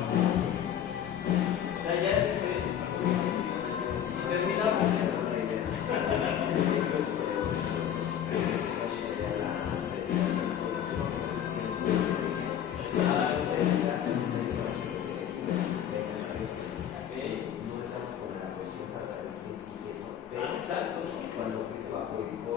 O sea, ya es diferente. Y terminamos. Exacto, ¿no? Cuando Cristo bajó y dijo,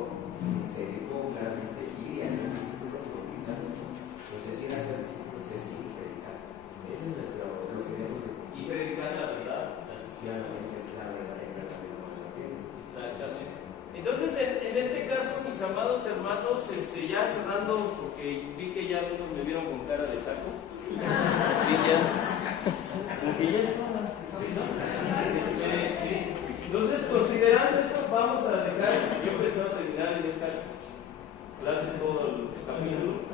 se dedicó claramente a ir y hacer discípulos y bautizarlos. Pues decir hacer discípulos es ir y predicar. Eso es lo que debemos de Y predicar la verdad. la verdad en la tierra. Exactamente. Entonces, en este caso, mis amados hermanos, ya cerrando, porque vi que ya algunos me vieron con cara de taco. Sí, ya. Porque ya es hora. Sí. Entonces, considerando esto, vamos a dejar, yo pensaba terminar en esta clase todo el capítulo.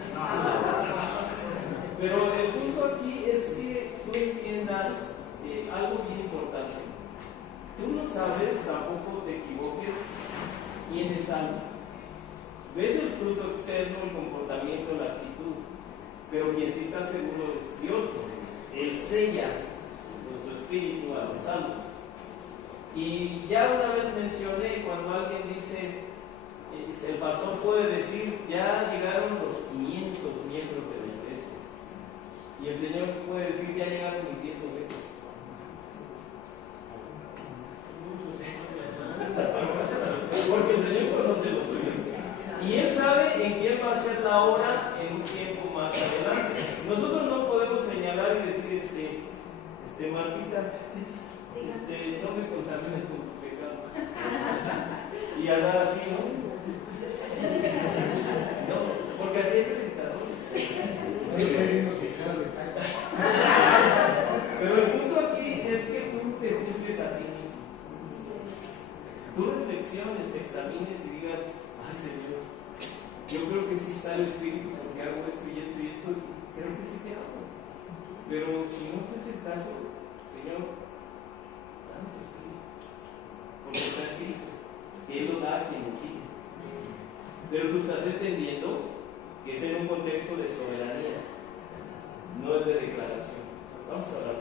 Pero el punto aquí es que tú entiendas algo bien importante. Tú no sabes, tampoco te equivoques, quién es algo. Ves el fruto externo, el comportamiento, la actitud, pero quien sí está seguro es Dios, porque Él sella con su espíritu a los salvos. Y ya una vez mencioné, cuando alguien dice, el pastor puede decir, ya llegaron los 500 miembros de la iglesia. Y el Señor puede decir, ya llegaron mis 10 ovejas. Porque el Señor conoce los suyos. Y Él sabe en quién va a ser la obra en un tiempo más adelante. Nosotros no podemos señalar y decir, Martita, no me contamines con tu pecado. Y andar así, ¿no? No, porque así hay predicadores. Pero el punto aquí es que tú te juzgues a ti mismo. Tú reflexiones, te examines y digas, ay Señor, yo creo que sí está el Espíritu porque hago esto y esto y esto, y creo que sí te amo. Pero si no fuese el caso, Señor, porque está escrito, que Él lo da a quien lo pide. Pero tú estás entendiendo que es en un contexto de soberanía, no es de declaración. Vamos a hablar.